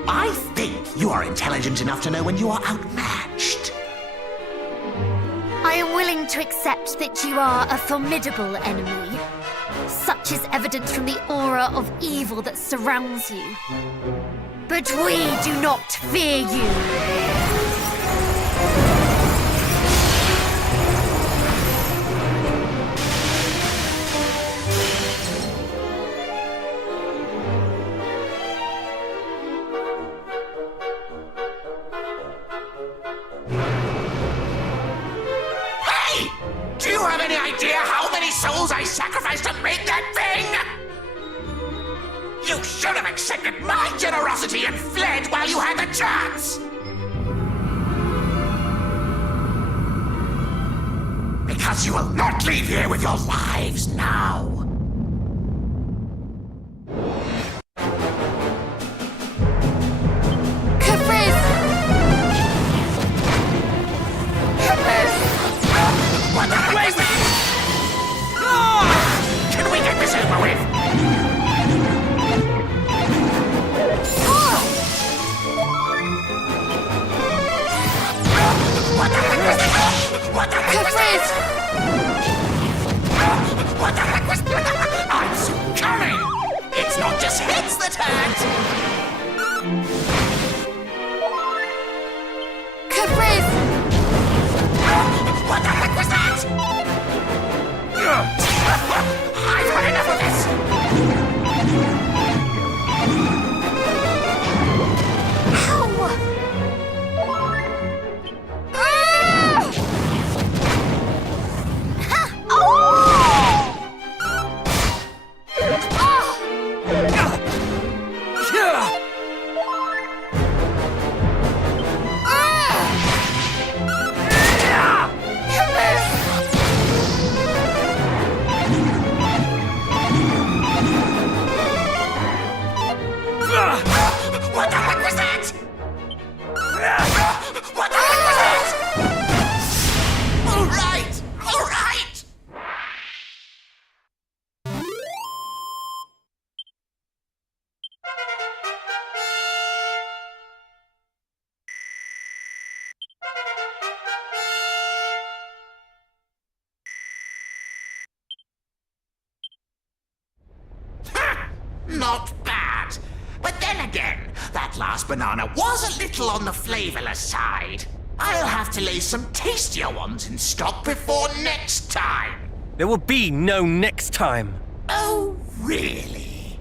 I think you are intelligent enough to know when you are outmatched. I am willing to accept that you are a formidable enemy. Such is evident from the aura of evil that surrounds you. But we do not fear you. Hey! Do you have any idea how many souls I sacrificed to make that thing? You should have accepted my generosity and fled while you had the chance! Because you will not leave here with your lives now. What the heck is that? Can we get this over with? What the heck was that? What the heck was that? What the heck was that? I'm succumbing! It's not just heads that hurt! What the heck was that? I've had enough of this! What the heck was that? What the heck was that? All right! All right! Ha! Not bad. But then again, that last banana was a little on the flavorless side. I'll have to lay some tastier ones in stock before next time. There will be no next time. Oh, really?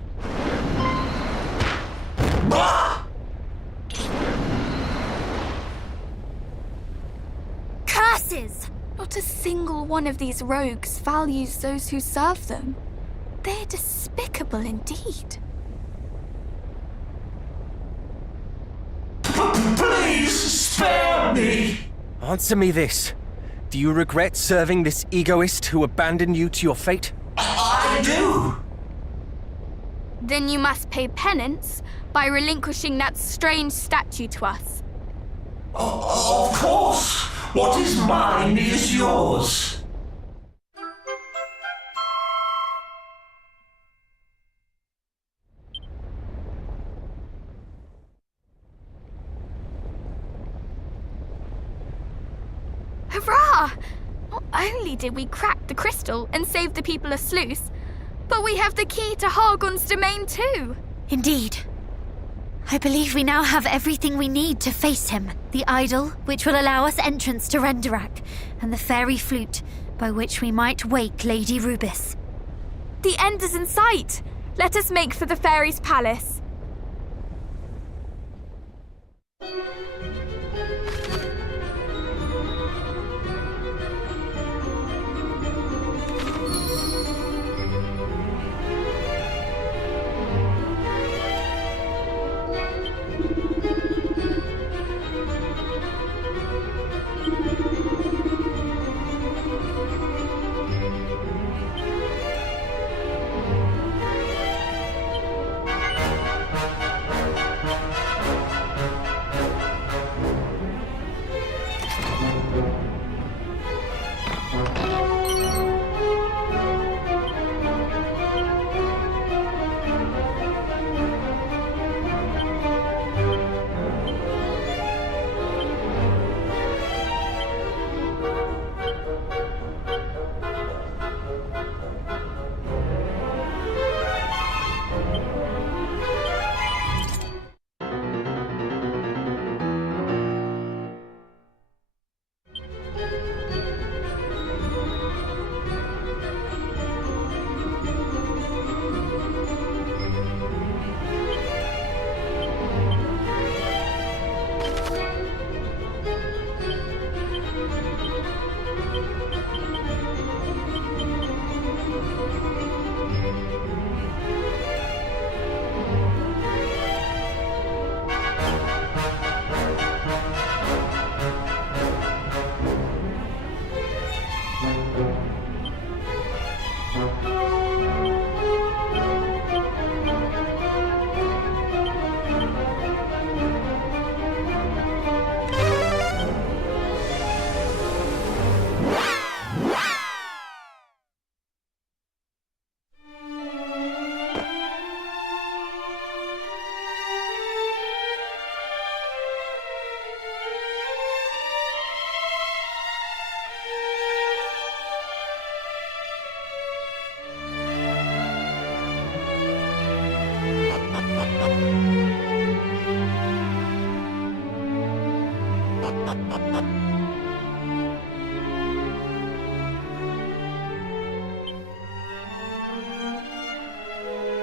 Bah! Curses! Not a single one of these rogues values those who serve them. They're despicable indeed. Please spare me! Answer me this. Do you regret serving this egoist who abandoned you to your fate? I do! Then you must pay penance by relinquishing that strange statue to us. Of course! What is mine is yours. Hurrah! Not only did we crack the crystal and save the people of Sluice, but we have the key to Hargon's domain too. Indeed. I believe we now have everything we need to face him. The idol, which will allow us entrance to Renderak, and the fairy flute, by which we might wake Lady Rubis. The end is in sight. Let us make for the fairy's palace.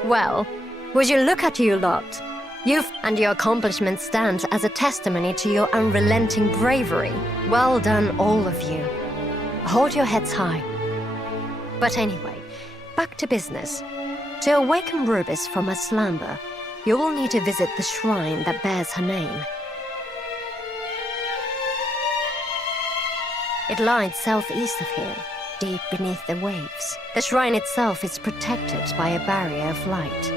Well, would you look at you lot? You've and your accomplishment stands as a testimony to your unrelenting bravery. Well done, all of you. Hold your heads high. But anyway, back to business. To awaken Rubis from her slumber, you will need to visit the shrine that bears her name. It lies southeast of here, deep beneath the waves. The shrine itself is protected by a barrier of light.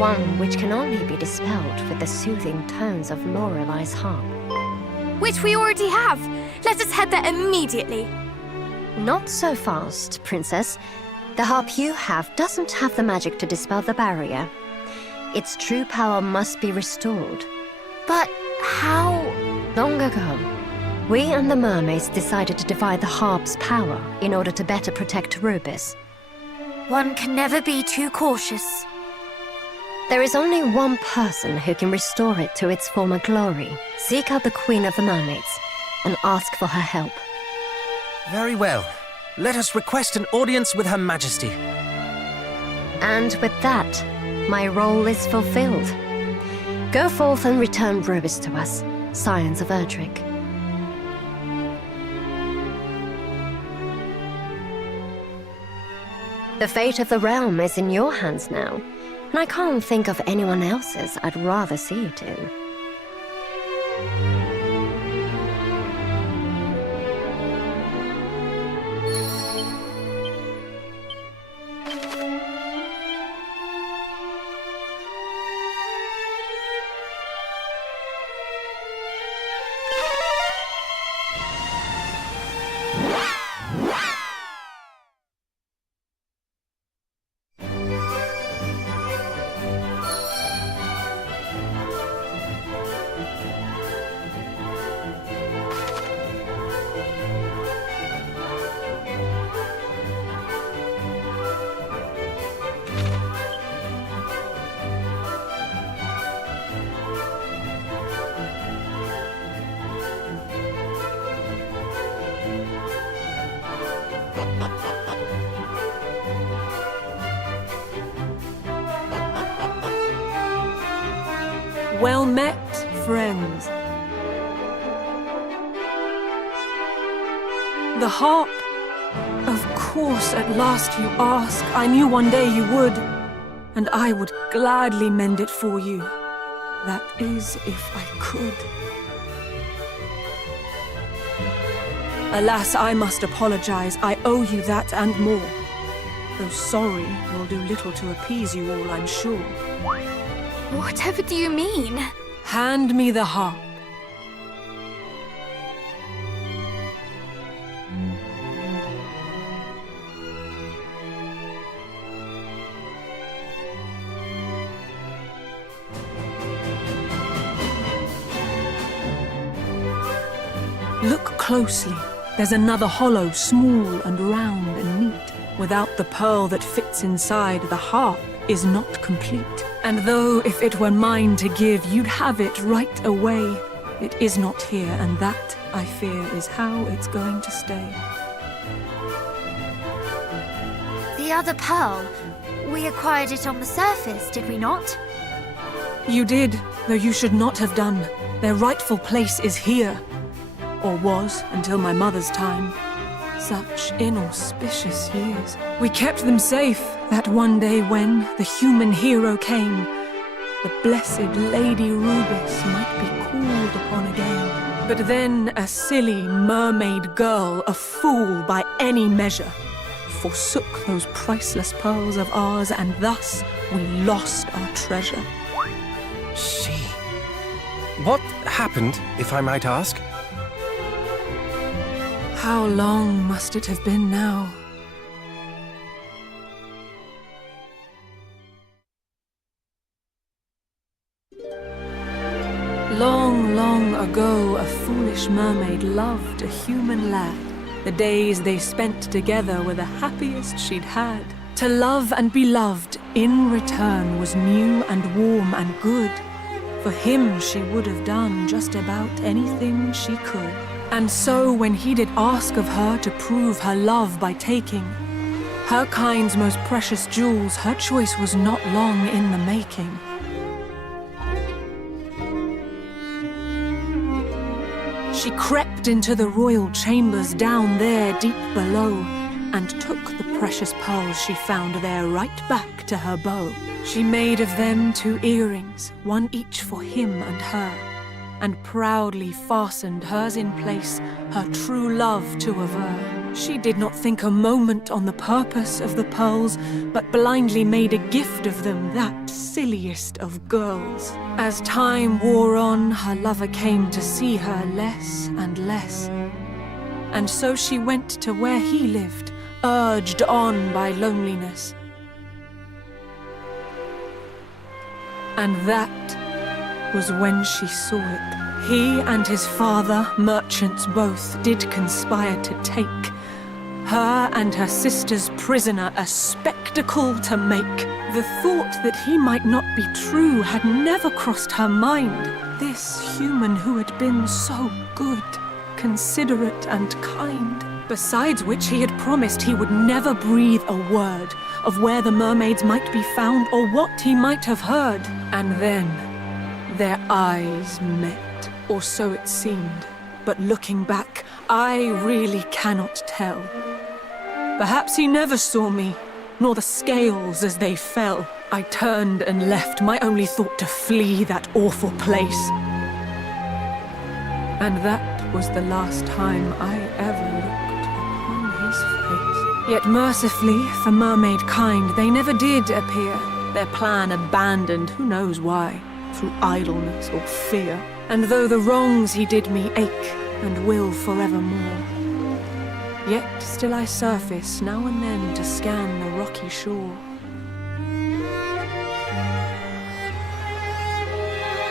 One which can only be dispelled with the soothing tones of Lorelai's harp. Which we already have. Let us head there immediately. Not so fast, Princess. The harp you have doesn't have the magic to dispel the barrier. Its true power must be restored. But how? Long ago, we and the mermaids decided to divide the harp's power in order to better protect Rubis. One can never be too cautious. There is only one person who can restore it to its former glory. Seek out the Queen of the Mermaids and ask for her help. Very well. Let us request an audience with Her Majesty. And with that, my role is fulfilled. Go forth and return Rubis to us, Scions of Erdrick. The fate of the realm is in your hands now, and I can't think of anyone else's I'd rather see it in. Well met, friends. The harp. Of course, at last you ask. I knew one day you would, and I would gladly mend it for you. That is, if I could. Alas, I must apologize. I owe you that and more. Though sorry will do little to appease you all, I'm sure. Whatever do you mean? Hand me the harp. Look closely. There's another hollow, small and round and neat. Without the pearl that fits inside, the harp is not complete. And though if it were mine to give, you'd have it right away, it is not here, and that, I fear, is how it's going to stay. The other pearl, we acquired it on the surface, did we not? You did, though you should not have done. Their rightful place is here. Or was, until my mother's time. Such inauspicious years. We kept them safe, that one day when the human hero came, the blessed Lady Rubis might be called upon again. But then a silly mermaid girl, a fool by any measure, forsook those priceless pearls of ours, and thus we lost our treasure. She... What happened, if I might ask? How long must it have been now? Long, long ago, a foolish mermaid loved a human lad. The days they spent together were the happiest she'd had. To love and be loved in return was new and warm and good. For him she would have done just about anything she could. And so when he did ask of her to prove her love by taking her kind's most precious jewels, her choice was not long in the making. She crept into the royal chambers down there deep below, and took the precious pearls she found there right back to her bow. She made of them 2 earrings, one each for him and her, and proudly fastened hers in place, her true love to aver. She did not think a moment on the purpose of the pearls, but blindly made a gift of them, that silliest of girls. As time wore on, her lover came to see her less and less, and so she went to where he lived, urged on by loneliness. And that was when she saw it. He and his father, merchants both, did conspire to take her and her sister's prisoner, a spectacle to make. The thought that he might not be true had never crossed her mind. This human who had been so good, considerate and kind. Besides which he had promised he would never breathe a word of where the mermaids might be found or what he might have heard. And then their eyes met, or so it seemed. But looking back, I really cannot tell. Perhaps he never saw me, nor the scales as they fell. I turned and left, my only thought to flee that awful place. And that was the last time I ever looked upon his face. Yet mercifully, for mermaid kind, they never did appear. Their plan abandoned, who knows why, through idleness or fear. And though the wrongs he did me ache, and will forevermore, yet still I surface now and then to scan the rocky shore.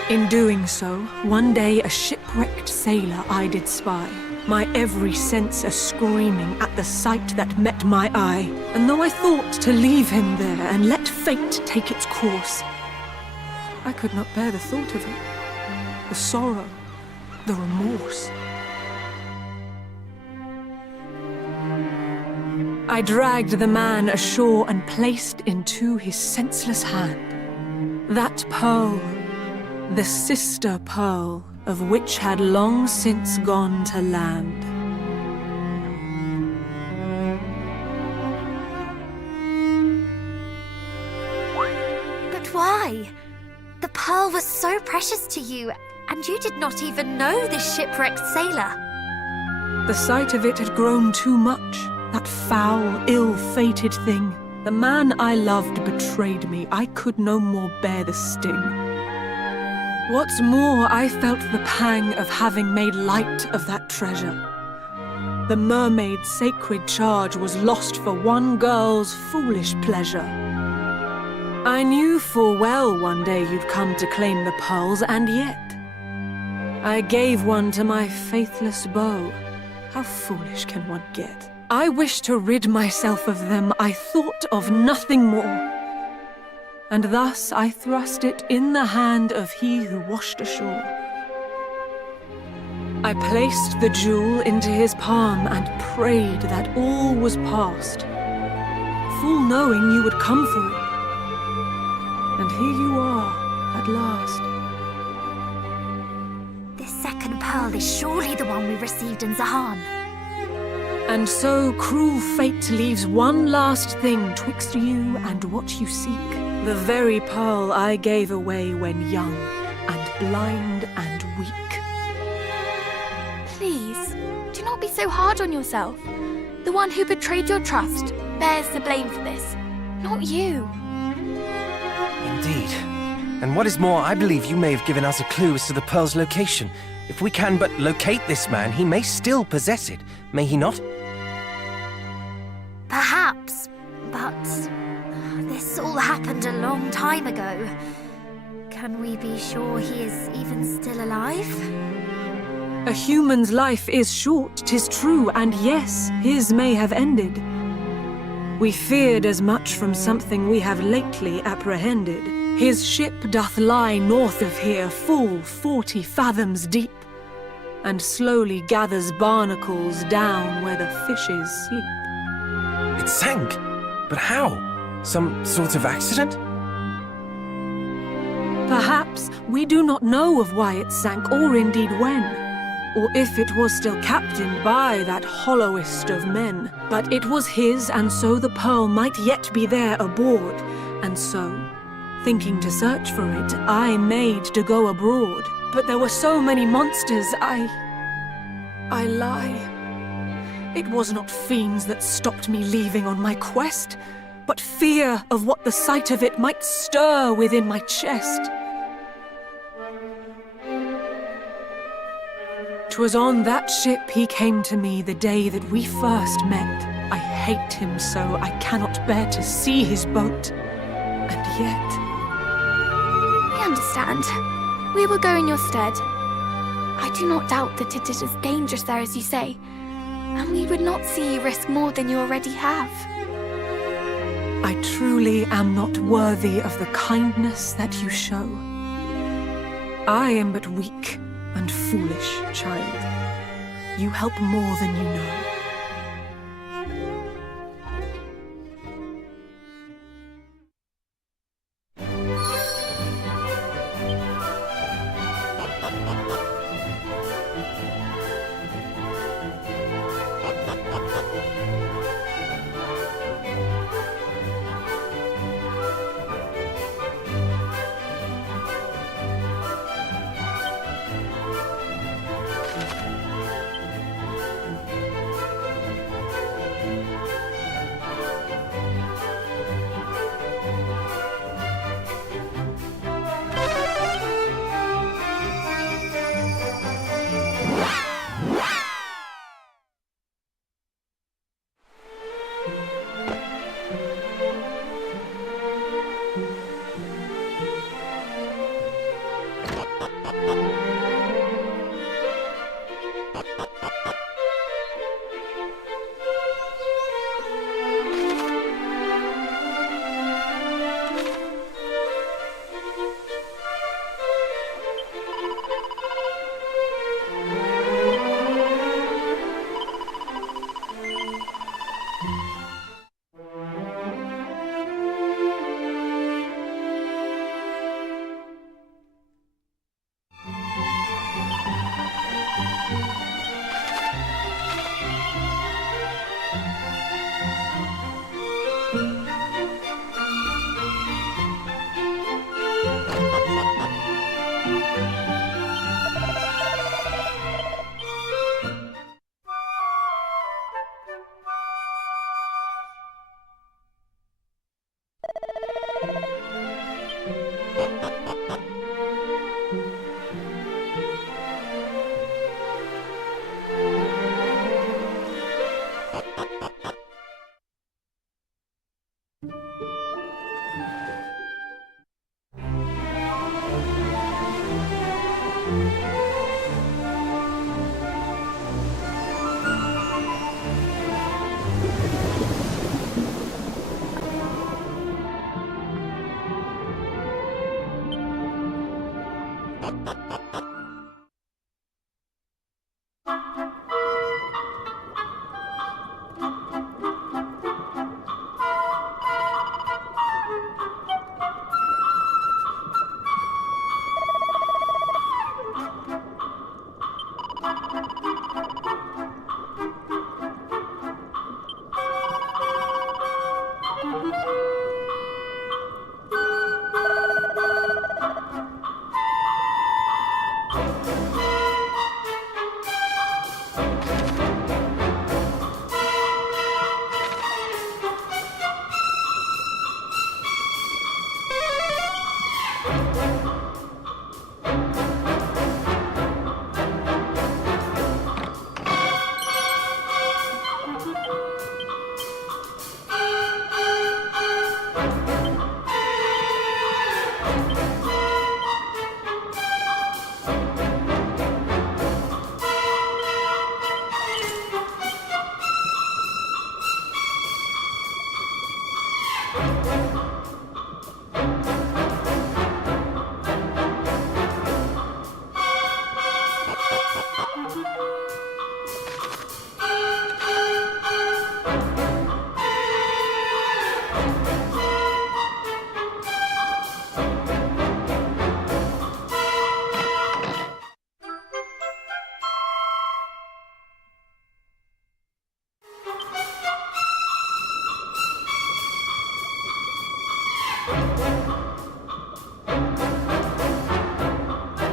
In doing so, one day a shipwrecked sailor I did spy, my every sense a-screaming at the sight that met my eye. And though I thought to leave him there and let fate take its course, I could not bear the thought of it, the sorrow, the remorse. I dragged the man ashore and placed into his senseless hand that pearl, the sister pearl of which had long since gone to land. But why? The pearl was so precious to you, and you did not even know this shipwrecked sailor. The sight of it had grown too much. That foul, ill-fated thing. The man I loved betrayed me. I could no more bear the sting. What's more, I felt the pang of having made light of that treasure. The mermaid's sacred charge was lost for one girl's foolish pleasure. I knew full well one day you'd come to claim the pearls, and yet I gave one to my faithless beau. How foolish can one get? I wished to rid myself of them, I thought of nothing more. And thus I thrust it in the hand of he who washed ashore. I placed the jewel into his palm and prayed that all was past, full knowing you would come for it. And here you are, at last. This second pearl is surely the one we received in Zahan. And so cruel fate leaves one last thing twixt you and what you seek. The very pearl I gave away when young and blind and weak. Please, do not be so hard on yourself. The one who betrayed your trust bears the blame for this, not you. Indeed. And what is more, I believe you may have given us a clue as to the pearl's location. If we can but locate this man, he may still possess it, may he not? Perhaps, but this all happened a long time ago. Can we be sure he is even still alive? A human's life is short, 'tis true, and yes, his may have ended. We feared as much from something we have lately apprehended. His ship doth lie north of here, full 40 fathoms deep, and slowly gathers barnacles down where the fishes sleep. It sank? But how? Some sort of accident? Perhaps we do not know of why it sank, or indeed when, or if it was still captained by that hollowest of men. But it was his, and so the pearl might yet be there aboard, and so, thinking to search for it, I made to go abroad. But there were so many monsters, I lie. It was not fiends that stopped me leaving on my quest, but fear of what the sight of it might stir within my chest. 'Twas on that ship he came to me the day that we first met. I hate him so, I cannot bear to see his boat. And yet... We understand. We will go in your stead. I do not doubt that it is as dangerous there as you say, and we would not see you risk more than you already have. I truly am not worthy of the kindness that you show. I am but weak and foolish, child. You help more than you know.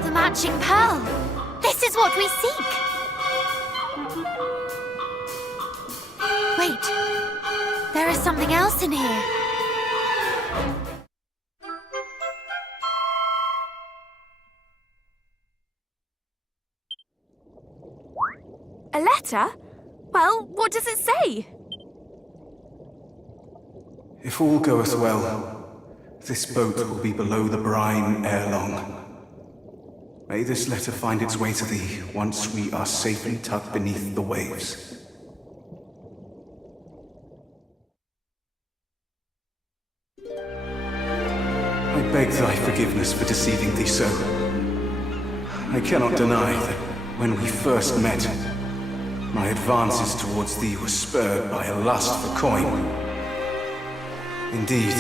The matching pearl! This is what we seek! Wait, there is something else in here. A letter? Well, what does it say? If all goeth well, this boat will be below the brine ere long. May this letter find its way to thee once we are safely tucked beneath the waves. I beg thy forgiveness for deceiving thee so. I cannot deny that when we first met, my advances towards thee were spurred by a lust for coin. Indeed,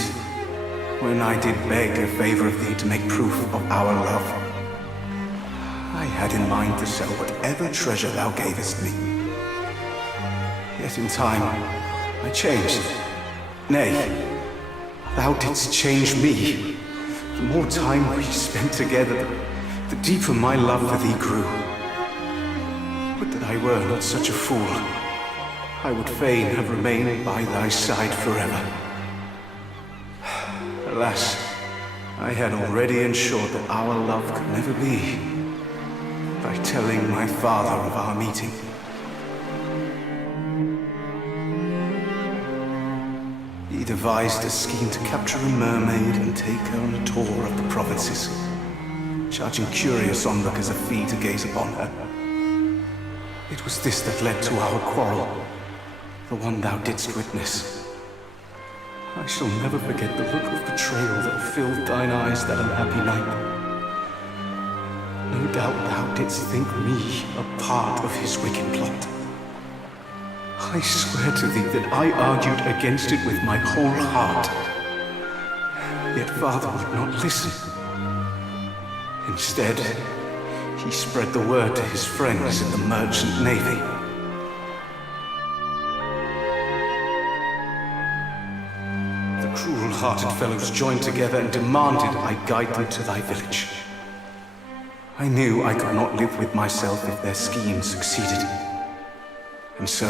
when I did beg a favor of thee to make proof of our love, I had in mind to sell whatever treasure thou gavest me. Yet in time, I changed. Nay, thou didst change me. The more time we spent together, the deeper my love for thee grew. Would that I were not such a fool. I would fain have remained by thy side forever. Alas, I had already ensured that our love could never be by telling my father of our meeting. He devised a scheme to capture a mermaid and take her on a tour of the provinces, charging curious onlookers a fee to gaze upon her. It was this that led to our quarrel, the one thou didst witness. I shall never forget the look of betrayal that filled thine eyes that unhappy night. No doubt thou didst think me a part of his wicked plot. I swear to thee that I argued against it with my whole heart. Yet father would not listen. Instead, he spread the word to his friends in the merchant navy. The cruel-hearted fellows joined together and demanded I guide them to thy village. I knew I could not live with myself if their scheme succeeded. And so,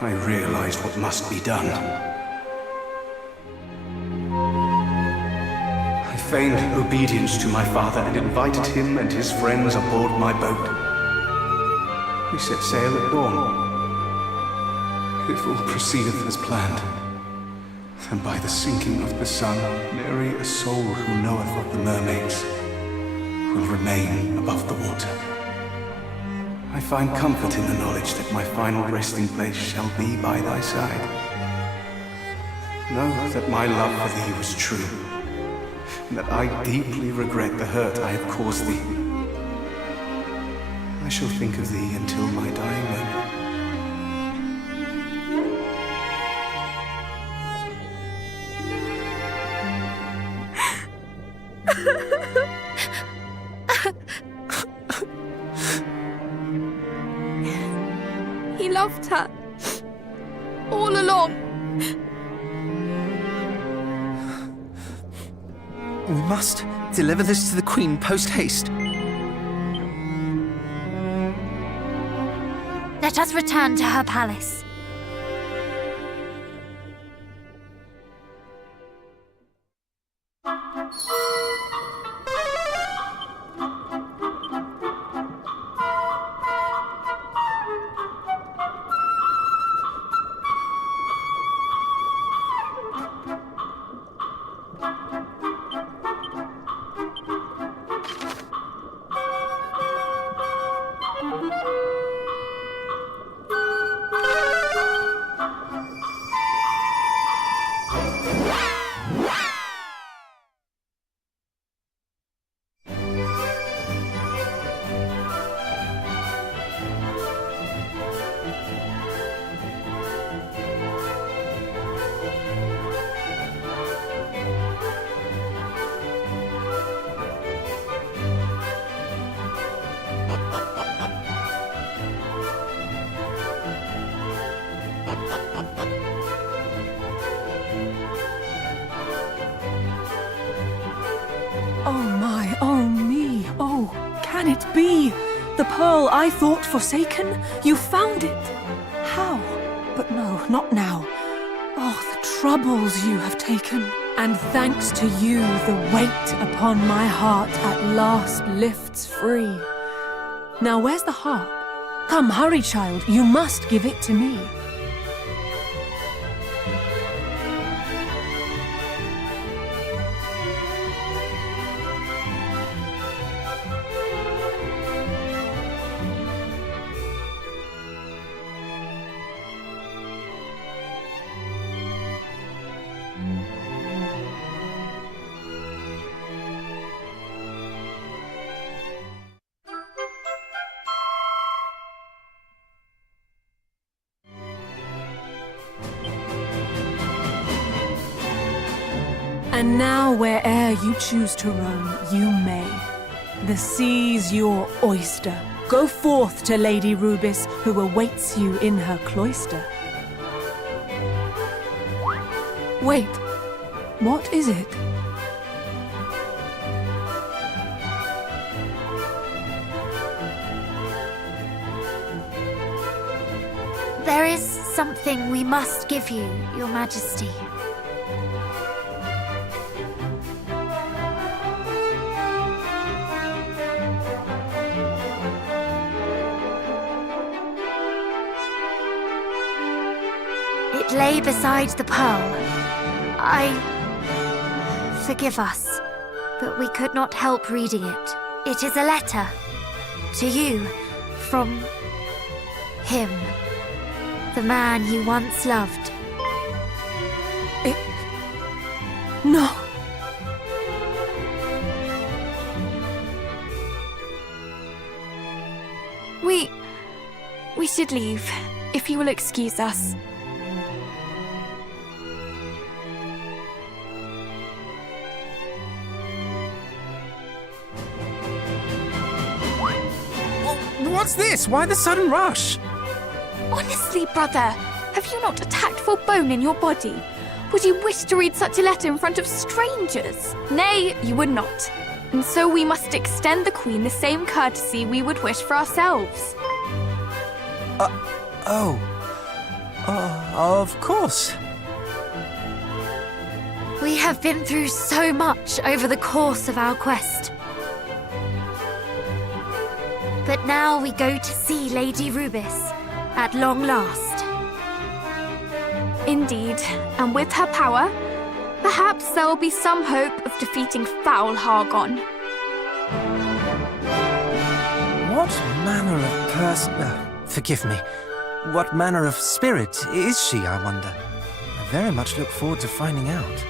I realized what must be done. I feigned obedience to my father and invited him and his friends aboard my boat. We set sail at dawn. If all proceedeth as planned, then by the sinking of the sun, nary a soul who knoweth of the mermaids will remain above the water. I find comfort in the knowledge that my final resting place shall be by thy side. Know that my love for thee was true, and that I deeply regret the hurt I have caused thee. I shall think of thee until my dying moment. He loved her. All along. We must deliver this to the Queen post-haste. Let us return to her palace. Oh my, oh me, oh, can it be? The pearl I thought forsaken? You found it! How? But no, not now. Oh, the troubles you have taken. And thanks to you, the weight upon my heart at last lifts free. Now where's the harp? Come, hurry, child, you must give it to me. And now where'er you choose to roam, you may. The sea's your oyster. Go forth to Lady Rubis, who awaits you in her cloister. Wait, what is it? There is something we must give you, Your Majesty. It lay beside the pearl. Forgive us, but we could not help reading it. It is a letter to you from him, the man you once loved. No. We should leave, if you will excuse us. What's this? Why the sudden rush? Honestly, brother, have you not a tactful bone in your body? Would you wish to read such a letter in front of strangers? Nay, you would not. And so we must extend the Queen the same courtesy we would wish for ourselves. Of course. We have been through so much over the course of our quest. But now we go to see Lady Rubis, at long last. Indeed, and with her power, perhaps there will be some hope of defeating foul Hargon. What manner of person... forgive me. What manner of spirit is she, I wonder? I very much look forward to finding out.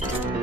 Shady.